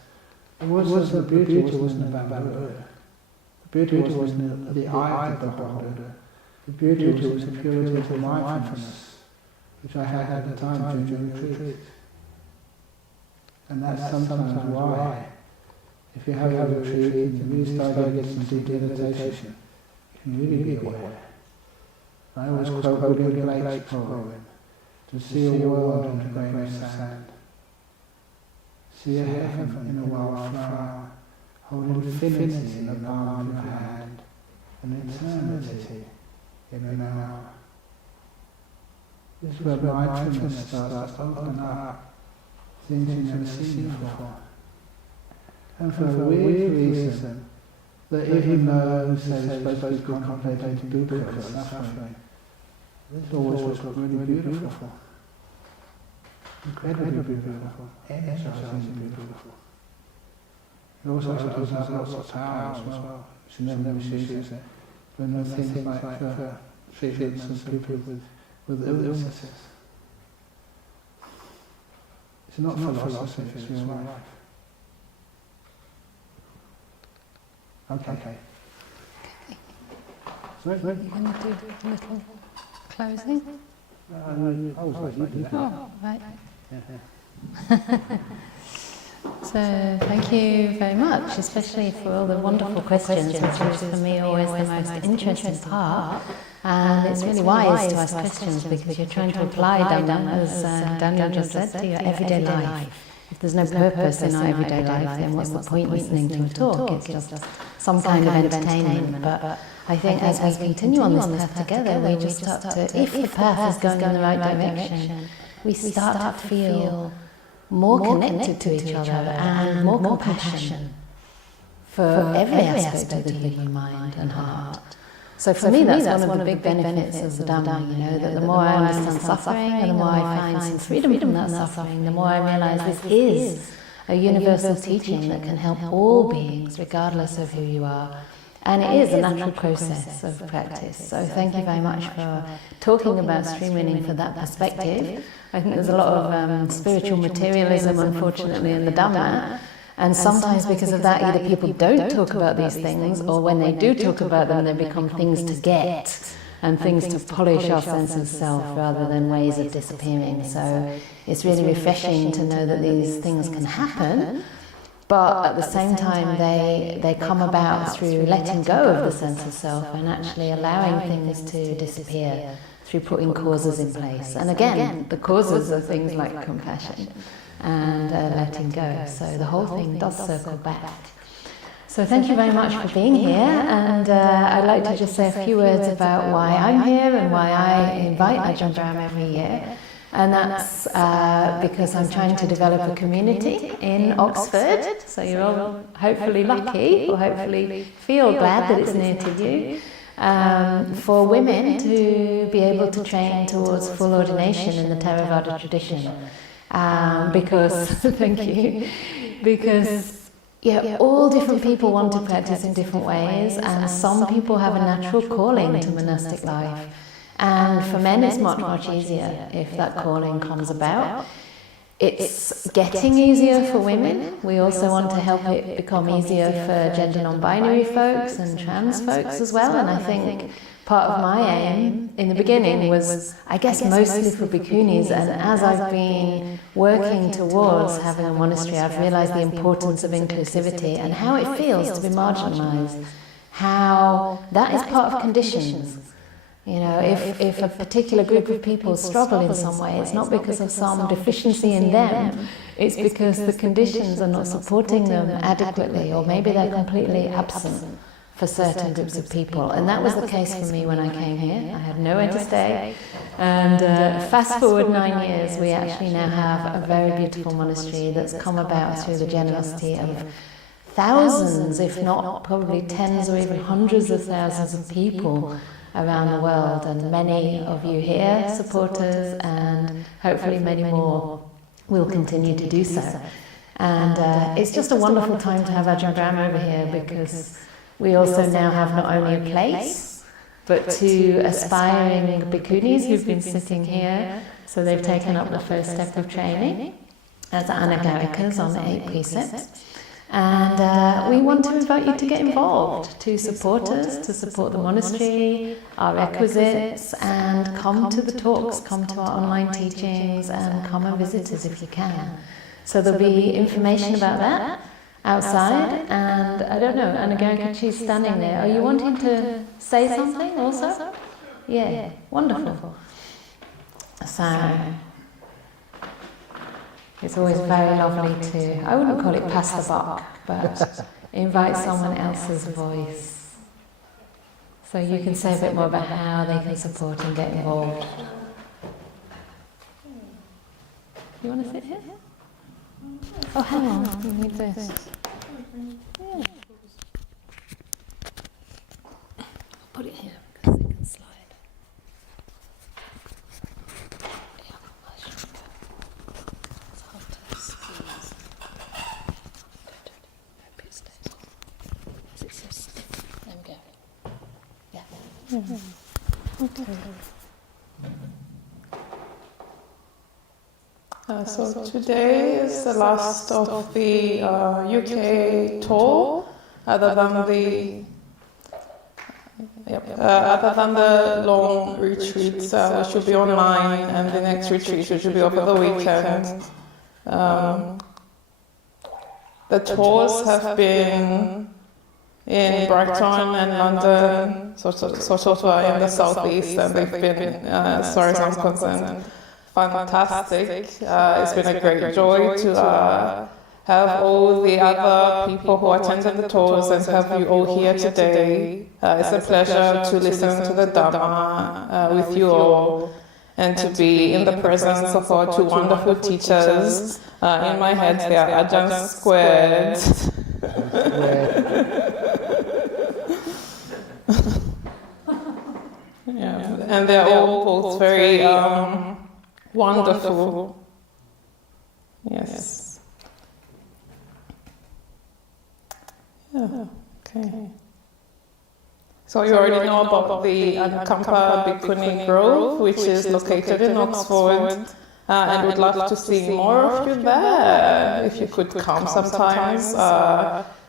the beauty wasn't in the bamboo. The beauty wasn't in the eye of the beholder. The beauty was in the purity of mindfulness, which I had at the time during the retreat. And that's sometimes why, if you have a retreat and you really start getting some deep meditation, you can really be aware. I always quote William Blake's poem, to see a world in a grain of sand. See a heaven in a wildflower, hold infinity in the palm of your hand, and eternity in an hour. This is where mindfulness starts to open up things you've never seen before. And for a weird reason, that even though we say we're supposed to be contemplating dukkha, suffering, this always was really beautiful. Incredibly beautiful, energizing beautiful. It also opens up lots of power as well, which you never uses it. When there are things like treatments and people with illnesses. It's not philosophy, it's real life. Okay. You're going to do a little closing? I was like to do that. Oh, right. Yeah. So thank you very much, especially for all the wonderful questions, which is for me always the most interesting part. And it's really wise to ask questions because you're trying to apply Dhamma, as Daniel just said, to your everyday life. If there's no purpose in our everyday life, then what's the point listening to a talk? It's just some kind of entertainment. But I think as we continue on this path together, we will start to, if the path is going in the right direction, we start to feel more connected to each other and more compassion for every aspect of the human mind and heart. So for me, that's one of the big benefits of the Dhamma, you know, that the more I understand suffering and the more I find some freedom from that suffering, the more I realise this is a universal teaching that can help all beings, regardless of who you are. And it is a natural process of practice. So thank you very much for talking about streamwinning for that perspective. I think there's a lot of spiritual materialism, unfortunately, in the Dhamma. And sometimes because of that, either people don't talk about these things, or when they do talk about them, they become things to get and things to polish our sense of self rather than ways of disappearing. So it's really refreshing to know that these things can happen, but at the same time they come about through letting go of the sense of self and actually allowing things to disappear through putting causes in place. And again, the causes are things like compassion and letting go. So the whole thing does circle back. So thank you very much for being here, and I'd like to just say a few words about why I'm here and why I invite Ajahn Brahm every year. And that's because I'm trying to develop a community in Oxford, so you're all hopefully lucky, or hopefully feel glad that it's near to you, for women to be able to train towards full ordination in the Theravada tradition. Because, thank you, because all different people want to practice in different ways, and some people have a natural calling to monastic life. And for men it's much, much easier if that calling comes about. It's getting easier for women. We also want to help it become easier for gender non-binary folks and trans folks as well. And I think part of my aim in the beginning was, I guess, mostly for bhikkhunis. And as I've been working towards having a monastery, I've realised the importance of inclusivity and how it feels to be marginalised. How that is part of conditions. You know, if a particular group of people struggle in some way, it's not because of some deficiency in them, it's because the conditions are not supporting them adequately, or maybe they're completely absent for certain groups of people. And that was the case for me when I came here. I had nowhere to stay. And fast forward 9 years, we actually now have a very beautiful monastery that's come about through the generosity of thousands, if not probably tens or even hundreds of thousands of people around the world, and many of you here support us, and hopefully many more will continue to do so. And it's just a wonderful time to have Ajahn Brahm over here, because we also now have not only a place, but two aspiring bhikkhunis who've been sitting here, so they've taken up the first step of training as anagarikas on the 8 precepts. And we want to invite you to get involved, to support us, to support the monastery, our requisites, and come to the talks, come to our online teachings, and come and visit us if you can. So there'll be information about that outside, and I don't know, Anagarika, she's standing there. Are you wanting to say something also? Yeah, wonderful. So it's always very lovely to, I wouldn't call it pass the buck, but invite someone else's voice. So you can say a bit more about how they can support and get involved. You want to sit here? Oh, hang on, you need this. Yeah. I'll put it here because it can slide. So today is the last of the UK tour other than the long retreats, which will be online, and the next retreat, which will be over the weekend. The tours have been in Brighton and London, sort of in the southeast, and they've been, as far as I'm concerned, fantastic. It's been a great joy to have all the other people who attended the tours and have you all here today. It's a pleasure to listen to the Dhamma with you all, and to be in the presence of our two wonderful teachers. In my head, they are Ajahn squared. Yeah, and they're all both very wonderful. Yes. Yeah. Okay. So you already know about the Anukampa Bhikkhuni Grove, which is located in Oxford, and we'd love to see more of you there. If you could come sometimes.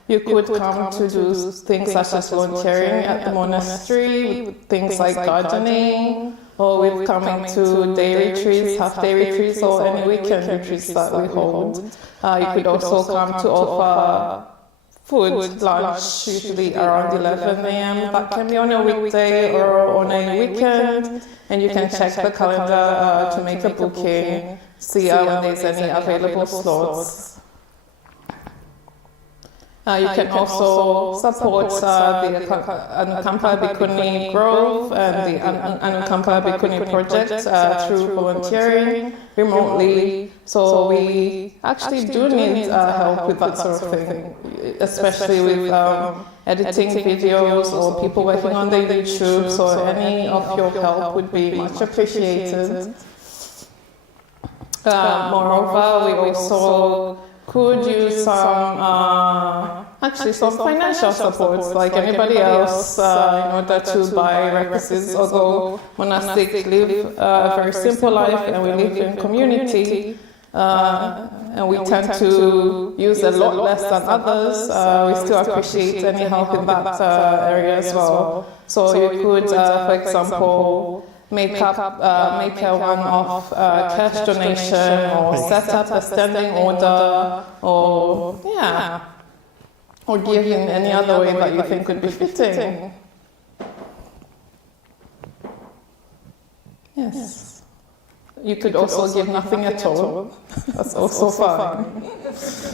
You could come to do things such as volunteering at the monastery, things like gardening, or with coming to day retreats, half-day retreats, or any weekend retreats that we hold. You could also come to offer food, lunch, usually around 11 a.m. That can be on a weekday or on a weekend, and you can check the calendar to make a booking, see when there's any available slots. You can also support the Anukampa Bhikkhuni Grove and the Anukampa Bhikkhuni Project through volunteering remotely. So we actually do need help with that sort of thing, especially with editing videos or people working on their YouTube. So any of your help would be much appreciated. Moreover, we also could use some financial support, like anybody else, in order to buy requisites. Although monastics live a very simple life and we live in community, and we tend to use a lot less than others, we still appreciate any help in that area as well. So you could, for example, make a one-off cash donation, or set up a standing order, or give in any other way that you think would be fitting. Yes. You could also give nothing at all. That's also fine. That's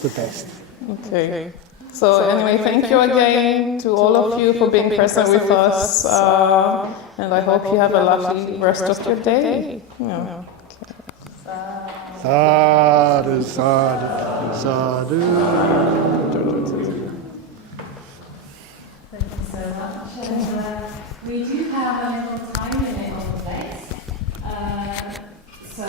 the best. Okay. So anyway, thank you again to all of you for being present with us, and I hope you have a lovely rest of your day. Yeah. Sadhu, sadhu, sadhu. Thank you so much. And we do have a little time limit on the place. So